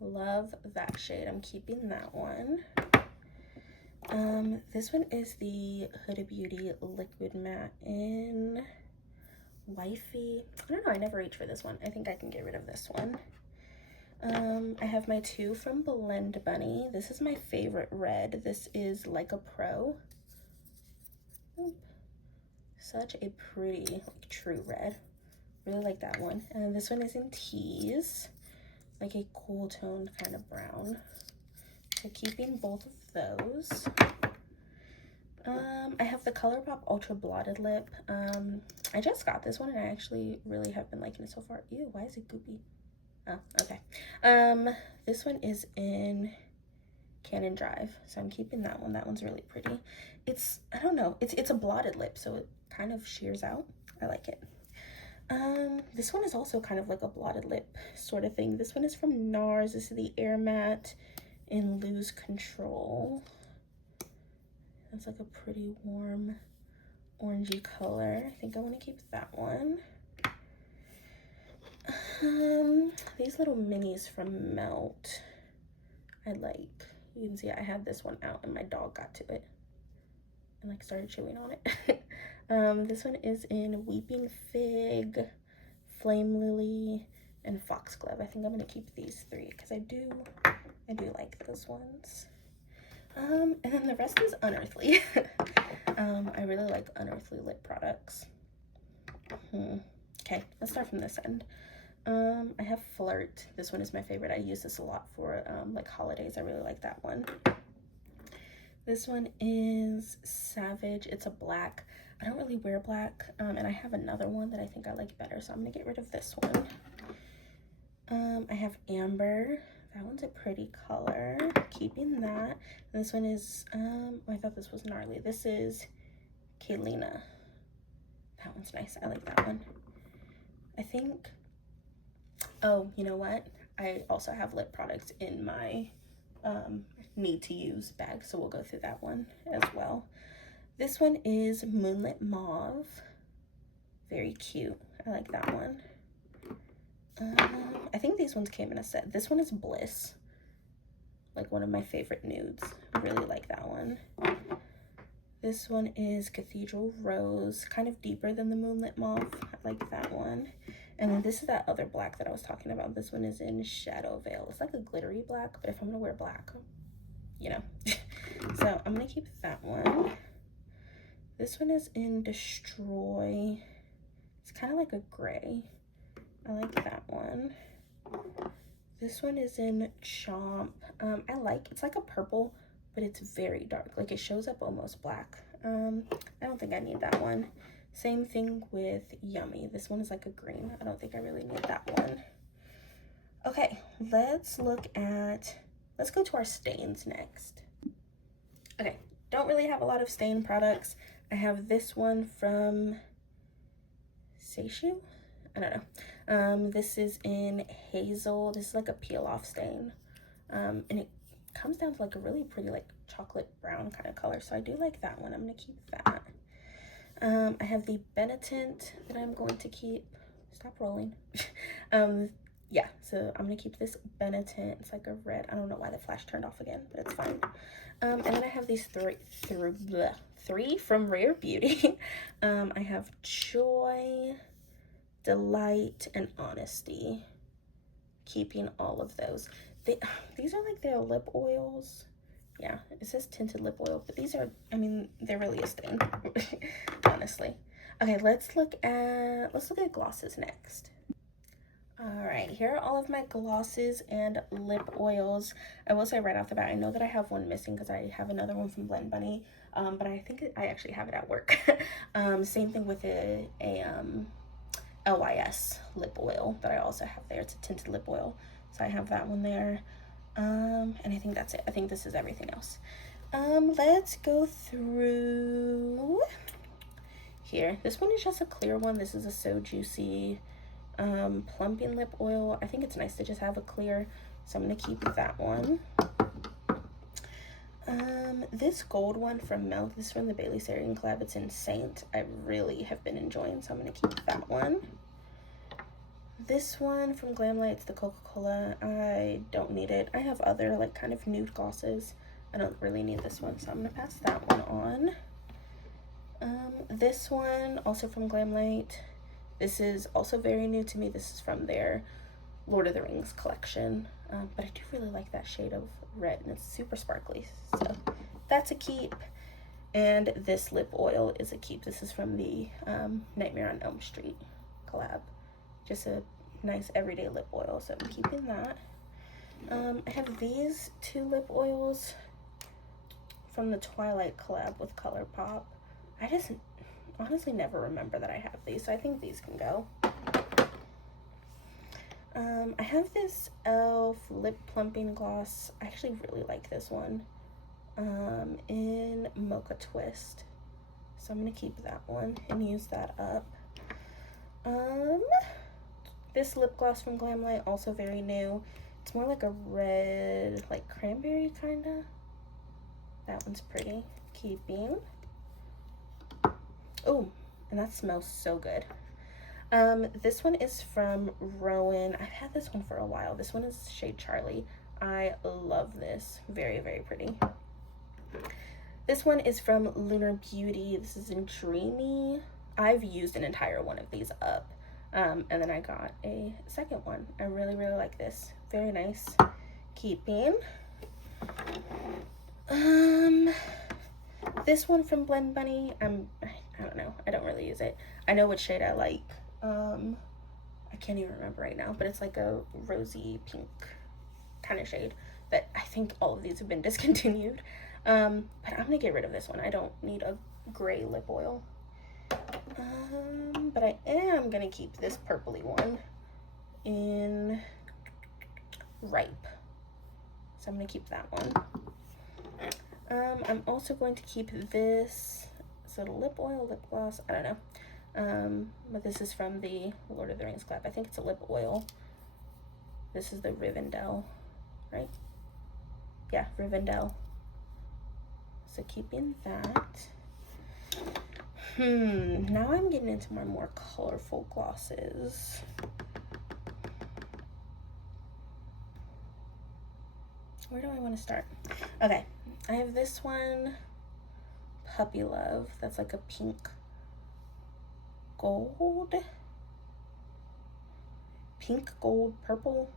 Love that shade. I'm keeping that one. This one is the Huda Beauty Liquid Matte in Wifey. I don't know, I never reach for this one. I think I can get rid of this one. I have my two from Blend Bunny. This is my favorite red. This is Like a Pro. Oop. Such a pretty, like, true red. Really like that one. And this one is in Tease, like a cool toned kind of brown. So keeping both of those. I have the ColourPop Ultra Blotted Lip. I just got this one and I actually really have been liking it so far. Ew, why is it goopy? Oh, okay. This one is in Cannon Drive, so I'm keeping that one. That one's really pretty. It's, I don't know, it's a blotted lip, so it kind of shears out. I like it. This one is also kind of like a blotted lip sort of thing. This one is from NARS. This is the Air Matte in Lose Control. That's like a pretty warm orangey color. I think I want to keep that one. These little minis from Melt, I like. You can see I had this one out and my dog got to it and like started chewing on it. This one is in Weeping Fig, Flame Lily, and Foxglove. I think I'm gonna keep these three because I do like those ones. And then the rest is Unearthly. I really like Unearthly lip products. Okay, let's start from this end. I have Flirt. This one is my favorite. I use this a lot for like holidays. I really like that one. This one is Savage. It's a black. I don't really wear black, and I have another one that I think I like better, so I'm gonna get rid of this one. I have Amber. That one's a pretty color. Keeping that. And this one is, oh, I thought this was Gnarly. This is Kaylina. That one's nice. I like that one. I think, oh, you know what? I also have lip products in my need to use bag, so we'll go through that one as well. This one is Moonlit Mauve. Very cute. I like that one. I think these ones came in a set. This one is Bliss, like one of my favorite nudes. I really like that one. This one is Cathedral Rose, kind of deeper than the Moonlit Mauve. I like that one. And then this is that other black that I was talking about. This one is in Shadow Veil. It's like a glittery black, but if I'm gonna wear black, you know. So I'm gonna keep that one. This one is in Destroy. It's kind of like a gray. I like that one. This one is in Chomp. It's like a purple, but it's very dark. Like it shows up almost black. I don't think I need that one. Same thing with Yummy. This one is like a green. I don't think I really need that one. Okay, let's go to our stains next. Okay, don't really have a lot of stain products. I have this one from Seishu. I don't know. This is in Hazel. This is like a peel off stain. And it comes down to like a really pretty like chocolate brown kind of color. So I do like that one. I'm gonna keep that. I have the Benetint that I'm going to keep. Stop rolling. Yeah, so I'm gonna keep this Benetint. It's like a red. I don't know why the flash turned off again, but it's fine. And then I have these three from Rare Beauty. I have Joy, Delight, and Honesty. Keeping all of those. These are like their lip oils. Yeah, it says tinted lip oil, but these are, I mean, they're really a stain, honestly. Okay, let's look at glosses next. All right, here are all of my glosses and lip oils. I will say right off the bat, I know that I have one missing because I have another one from Blend Bunny, but I think I actually have it at work. Same thing with a LYS lip oil that I also have there. It's a tinted lip oil, so I have that one there. And I think that's it. I think this is everything else. Let's go through here. This one is just a clear one. This is a So Juicy plumping lip oil. I think it's nice to just have a clear, so I'm gonna keep that one. This gold one from Melt, this is from the Bailey Sarian collab. It's in Saint. I really have been enjoying, so I'm gonna keep that one. This one from Glamlight, it's the Coca-Cola. I don't need it. I have other like kind of nude glosses. I don't really need this one, so I'm gonna pass that one on. This one also from Glamlight. This is also very new to me. This is from their Lord of the Rings collection. But I do really like that shade of red, and it's super sparkly. So that's a keep. And this lip oil is a keep. This is from the Nightmare on Elm Street collab. Just a nice everyday lip oil, so I'm keeping that. I have these 2 lip oils from the Twilight collab with ColourPop. I just honestly never remember that I have these, so I think these can go. I have this e.l.f. lip plumping gloss. I actually really like this one, in Mocha Twist. So I'm gonna keep that one and use that up. This lip gloss from Glamlight, also very new. It's more like a red, like cranberry kinda. That one's pretty. Keeping. Oh, and that smells so good. This one is from Rowan. I've had this one for a while. This one is shade Charlie. I love this. Very, very pretty. This one is from Lunar Beauty. This is in Dreamy. I've used an entire one of these up. And then I got a second one. I really, really like this. Very nice. Keeping. This one from Blend Bunny. I don't know. I don't really use it. I know which shade I like. I can't even remember right now, but it's like a rosy pink kind of shade that I think all of these have been discontinued. But I'm gonna get rid of this one. I don't need a gray lip oil. But I am gonna keep this purpley one in Ripe. So I'm gonna keep that one. I'm also going to keep this. Is it a lip oil, lip gloss? I don't know. But this is from the Lord of the Rings collab. I think it's a lip oil. This is the Rivendell, right? Yeah, Rivendell. So keeping that. Now I'm getting into my more colorful glosses. Where do I want to start? Okay, I have this one, Puppy Love. That's like a pink gold, purple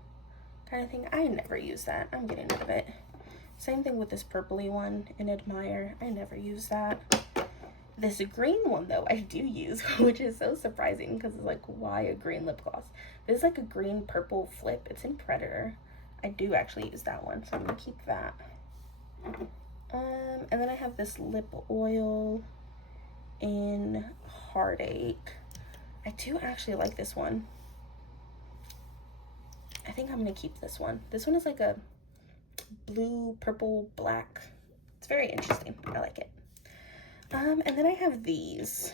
kind of thing. I never use that. I'm getting rid of it. Same thing with this purpley one in Admire. I never use that. This green one though I do use, which is so surprising because it's like, why a green lip gloss? This is like a green purple flip. It's in Predator. I do actually use that one, so I'm gonna keep that. And then I have this lip oil in Heartache. I do actually like this one. I think I'm gonna keep this one. This one is like a blue, purple, black. It's very interesting. I like it. And then I have these,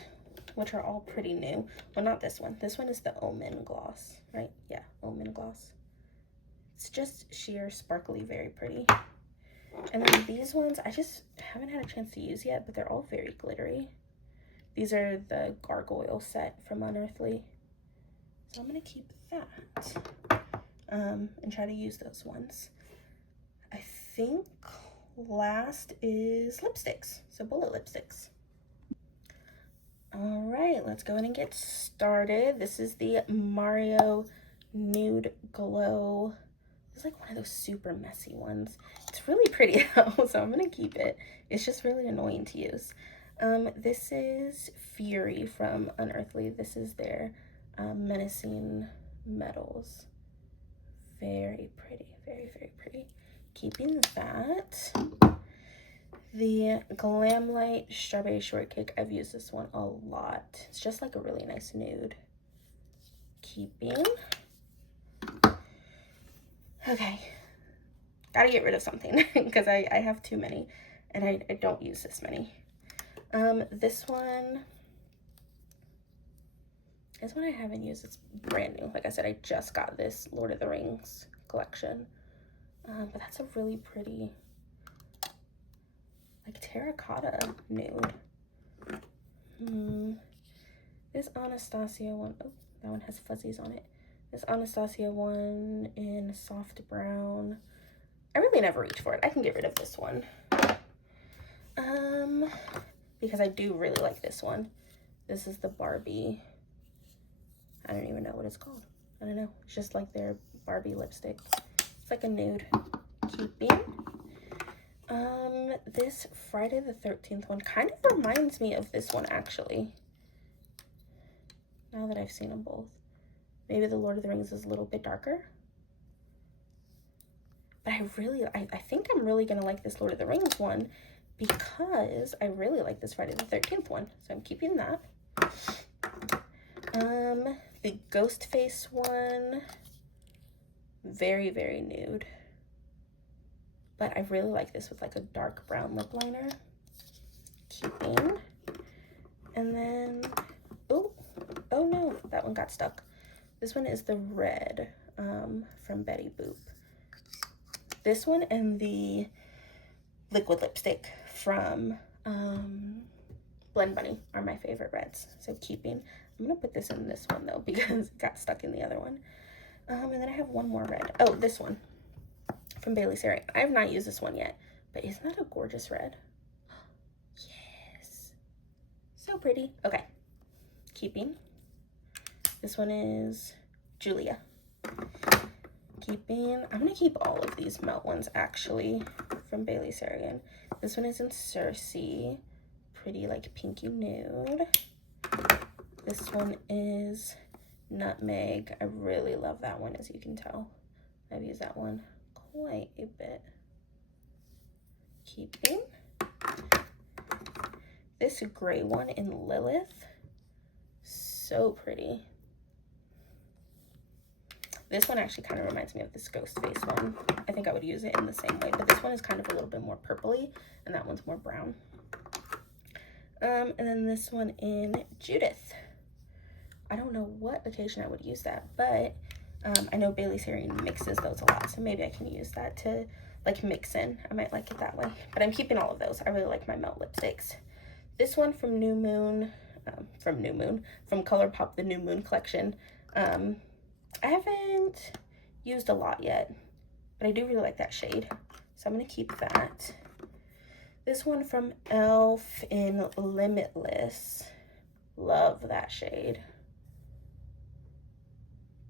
which are all pretty new. Well, not this one. This one is the Omen gloss, right? Yeah, Omen gloss. It's just sheer, sparkly, very pretty. And then these ones, I just haven't had a chance to use yet, but they're all very glittery. These are the Gargoyle set from Unearthly. So I'm gonna keep that. And try to use those ones. I think last is lipsticks. So bullet lipsticks. All right, let's go ahead and get started. This is the Mario Nude Glow. It's like one of those super messy ones. It's really pretty though, so I'm gonna keep it. It's just really annoying to use. This is Fury from Unearthly. This is their Menacing Metals. Very pretty, very, very pretty. Keeping that. The Glamlight Strawberry Shortcake. I've used this one a lot. It's just like a really nice nude. Keeping. Okay, gotta get rid of something because I have too many and I don't use this many. This one I haven't used. It's brand new. Like I said, I just got this Lord of the Rings collection. But that's a really pretty, like terracotta nude. This Anastasia one, oh, that one has fuzzies on it. This Anastasia one in soft brown. I really never reach for it. I can get rid of this one. Because I do really like this one. This is the Barbie. I don't even know what it's called. I don't know, it's just like their Barbie lipstick. It's like a nude. Keeping. This Friday the 13th one kind of reminds me of this one, actually. Now that I've seen them both. Maybe the Lord of the Rings is a little bit darker. But I think I'm really gonna like this Lord of the Rings one because I really like this Friday the 13th one. So I'm keeping that. The Ghost Face one, very, very nude. But I really like this with like a dark brown lip liner. Keeping. And then, oh no, that one got stuck. This one is the red from Betty Boop. This one and the liquid lipstick from Blend Bunny are my favorite reds. So keeping. I'm gonna put this in this one though because it got stuck in the other one. And then I have one more red. Oh, this one from Bailey Sarah. I have not used this one yet, but isn't that a gorgeous red? Yes. So pretty. Okay. Keeping. This one is Julia. Keeping. I'm going to keep all of these melt ones, actually, from Bailey Sarah. This one is in Cersei. Pretty, like, pinky nude. This one is Nutmeg. I really love that one, as you can tell. I've used that one quite a bit. Keeping. This gray one in Lilith. So pretty. This one actually kind of reminds me of this Ghost Face one. I think I would use it in the same way, but this one is kind of a little bit more purpley, and that one's more brown. And then this one in Judith. I don't know what occasion I would use that, but I know Bailey Sarah mixes those a lot, so maybe I can use that to like mix in. I might like it that way, but I'm keeping all of those. I really like my melt lipsticks. This one from New Moon, from ColourPop, the New Moon collection. I haven't used a lot yet, but I do really like that shade, so I'm going to keep that. This one from e.l.f. in Limitless. Love that shade.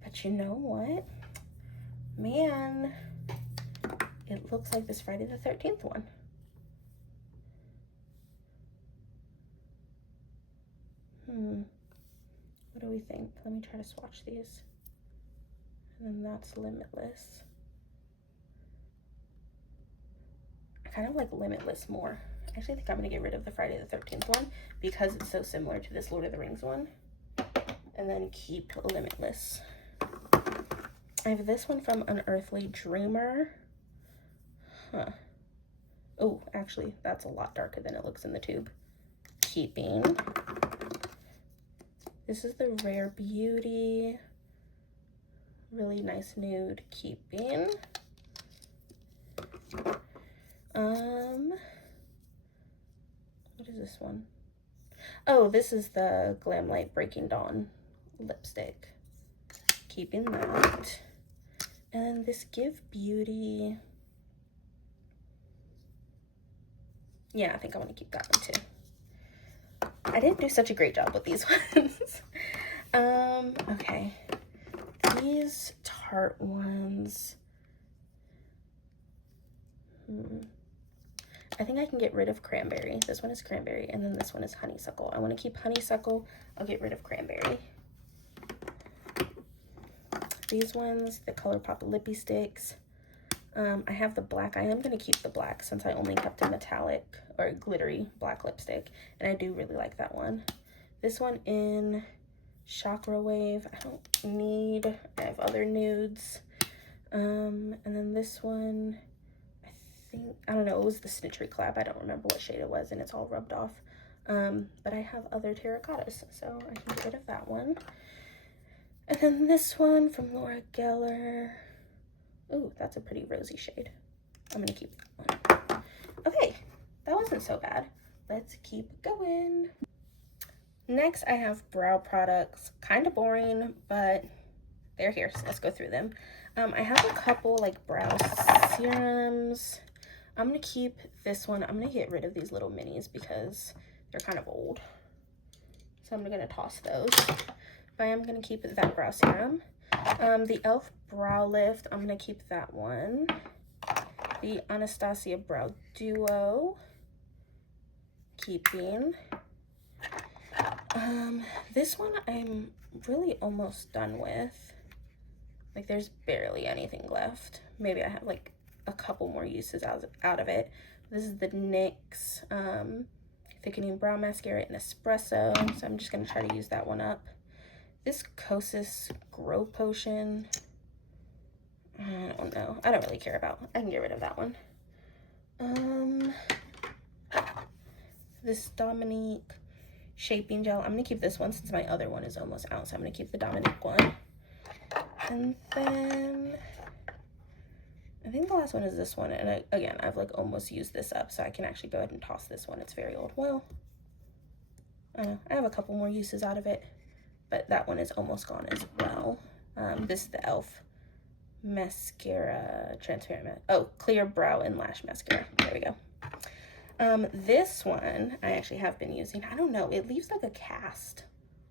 But you know what? Man, it looks like this Friday the 13th one. What do we think? Let me try to swatch these. And then that's Limitless. I kind of like Limitless more. I actually think I'm going to get rid of the Friday the 13th one because it's so similar to this Lord of the Rings one. And then keep Limitless. I have this one from Unearthly Dreamer. Oh, actually, that's a lot darker than it looks in the tube. Keeping. This is the Rare Beauty. Really nice nude. Keeping. What is this one? Oh, this is the Glam Light Breaking Dawn lipstick. Keeping that. And this Give Beauty. Yeah, I think I want to keep that one too. I didn't do such a great job with these ones. Okay. These Tarte ones. I think I can get rid of Cranberry. This one is Cranberry, and then this one is Honeysuckle. I want to keep Honeysuckle. I'll get rid of Cranberry. These ones, the ColourPop Lippy Sticks. I have the black. I am going to keep the black since I only kept a metallic or glittery black lipstick, and I do really like that one. This one in Chakra Wave. I don't need. I have other nudes. And then this one, I don't know, it was the Snitchery collab. I don't remember what shade it was, and it's all rubbed off. But I have other terracottas, so I can get rid of that one. And then this one from Laura Geller. Ooh, that's a pretty rosy shade. I'm gonna keep that one. Okay, that wasn't so bad. Let's keep going. Next, I have brow products. Kind of boring, but they're here, so let's go through them. I have a couple like brow serums. I'm gonna keep this one. I'm gonna get rid of these little minis because they're kind of old. So I'm gonna toss those. But I am gonna keep that brow serum. The e.l.f. Brow Lift, I'm going to keep that one. The Anastasia Brow Duo, keeping. This one I'm really almost done with. Like, there's barely anything left. Maybe I have like a couple more uses out of it. This is the NYX Thickening Brow Mascara in Espresso, so I'm just going to try to use that one up. This Kosas Grow Potion, I don't know. I don't really care about. I can get rid of that one. This Dominique Shaping Gel, I'm going to keep this one since my other one is almost out, so I'm going to keep the Dominique one. And then I think the last one is this one, and again, I've like almost used this up, so I can actually go ahead and toss this one. It's very old. Well, I have a couple more uses out of it, but that one is almost gone as well. This is the e.l.f. Mascara Transparent, Clear Brow and Lash Mascara. There we go. This one I actually have been using. I don't know, it leaves like a cast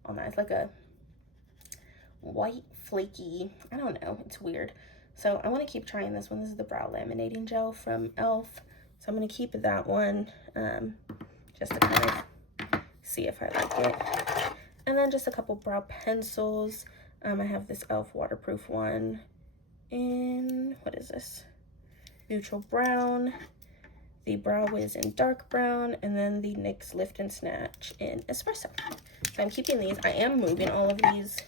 on that. It's like a white flaky, I don't know, it's weird. So I want to keep trying this one. This is the Brow Laminating Gel from e.l.f. So I'm going to keep that one just to kind of see if I like it. And then just a couple brow pencils. I have this e.l.f. waterproof one in, what is this? Neutral Brown. The Brow Wiz in Dark Brown. And then the NYX Lift and Snatch in Espresso. So I'm keeping these. I am moving all of these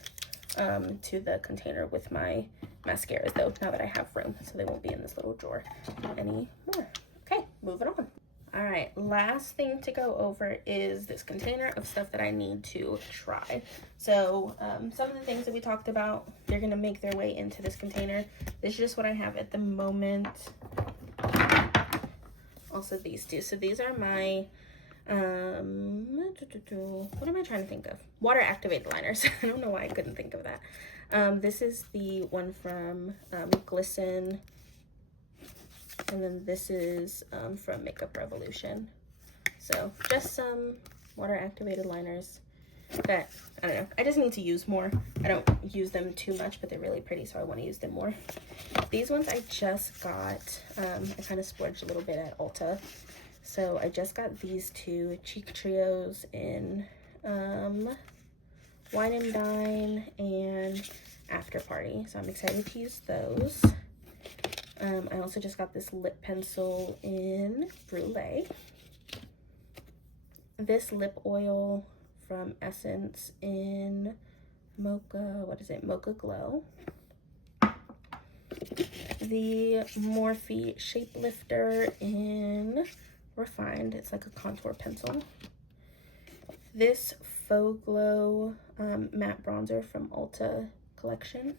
to the container with my mascaras though, now that I have room, so they won't be in this little drawer anymore. Okay, moving on. All right, last thing to go over is this container of stuff that I need to try. So some of the things that we talked about, they're gonna make their way into this container. This is just what I have at the moment. Also these two. So these are my what am I trying to think of? Water activated liners. I don't know why I couldn't think of that. This is the one from Glisten, and then this is from Makeup Revolution. So just some water activated liners that, I don't know, I just need to use more. I don't use them too much, but they're really pretty, so I want to use them more. These ones I just got, I kind of splurged a little bit at Ulta. So I just got these two cheek trios in Wine and Dine and After Party. So I'm excited to use those. I also just got this lip pencil in Brulee. This lip oil from Essence in Mocha, what is it? Mocha Glow. The Morphe Shape Lifter in Refined. It's like a contour pencil. This Faux Glow matte bronzer from Ulta collection.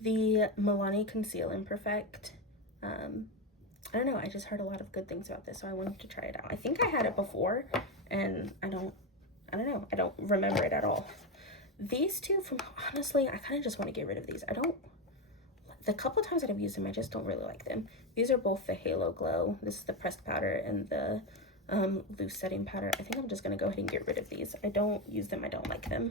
The Milani Conceal Imperfect. I don't know, I just heard a lot of good things about this, so I wanted to try it out. I think I had it before, and I don't know, I don't remember it at all. These two from, honestly, I kind of just want to get rid of these. The couple times that I've used them, I just don't really like them. These are both the Halo Glow. This is the pressed powder and the loose setting powder. I think I'm just going to go ahead and get rid of these. I don't use them. I don't like them.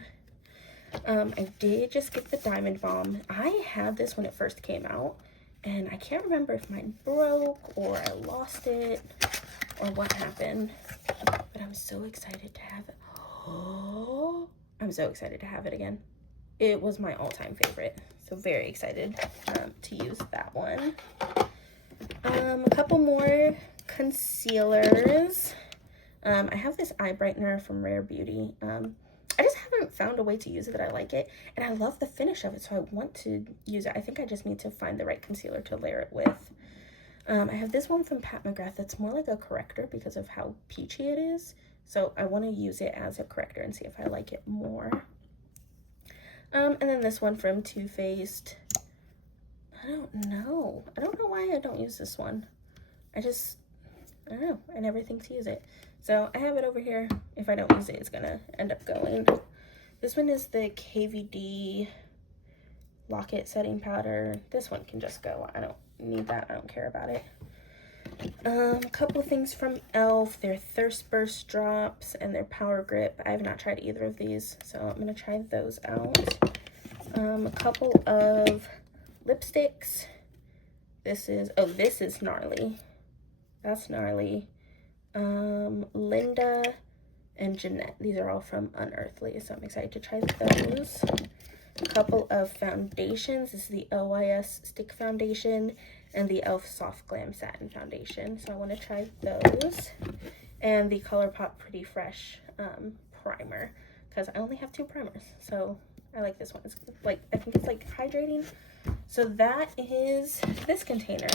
I did just get the Diamond Balm. I had this when it first came out, and I can't remember if mine broke or I lost it or what happened. But I'm so excited to have it. Oh, I'm so excited to have it again. It was my all-time favorite, so very excited to use that one. A couple more concealers. I have this eye brightener from Rare Beauty. I just haven't found a way to use it that I like it, and I love the finish of it, so I want to use it. I think I just need to find the right concealer to layer it with. I have this one from Pat McGrath that's more like a corrector because of how peachy it is, so I want to use it as a corrector and see if I like it more. And then this one from Too Faced. I don't know why I don't use this one. I don't know, I never think to use it. So I have it over here. If I don't use it, it's gonna end up going. This one is the KVD Lock-It Setting Powder. This one can just go. I don't need that. I don't care about it. A couple things from e.l.f. Their Thirst Burst drops and their Power Grip. I have not tried either of these, so I'm gonna try those out. A couple of lipsticks. This is Gnarly. That's Gnarly. Linda and Jeanette. These are all from Unearthly, so I'm excited to try those. A couple of foundations. This is the LYS Stick Foundation and the e.l.f. Soft Glam Satin Foundation. So I want to try those. And the ColourPop Pretty Fresh primer, because I only have 2 primers. So I like this one. It's like, I think it's like hydrating. So that is this container.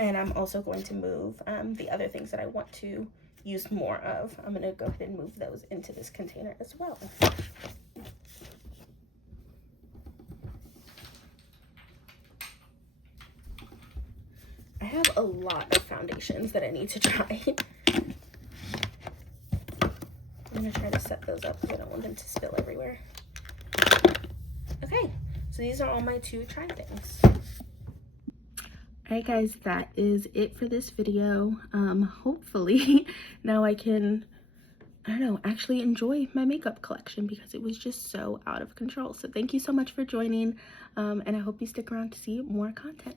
And I'm also going to move the other things that I want to use more of. I'm going to go ahead and move those into this container as well. I have a lot of foundations that I need to try. I'm going to try to set those up because I don't want them to spill everywhere. Okay, so these are all my 2 try things. Alright guys, that is it for this video. Hopefully now I can, I don't know, actually enjoy my makeup collection because it was just so out of control. So thank you so much for joining, and I hope you stick around to see more content.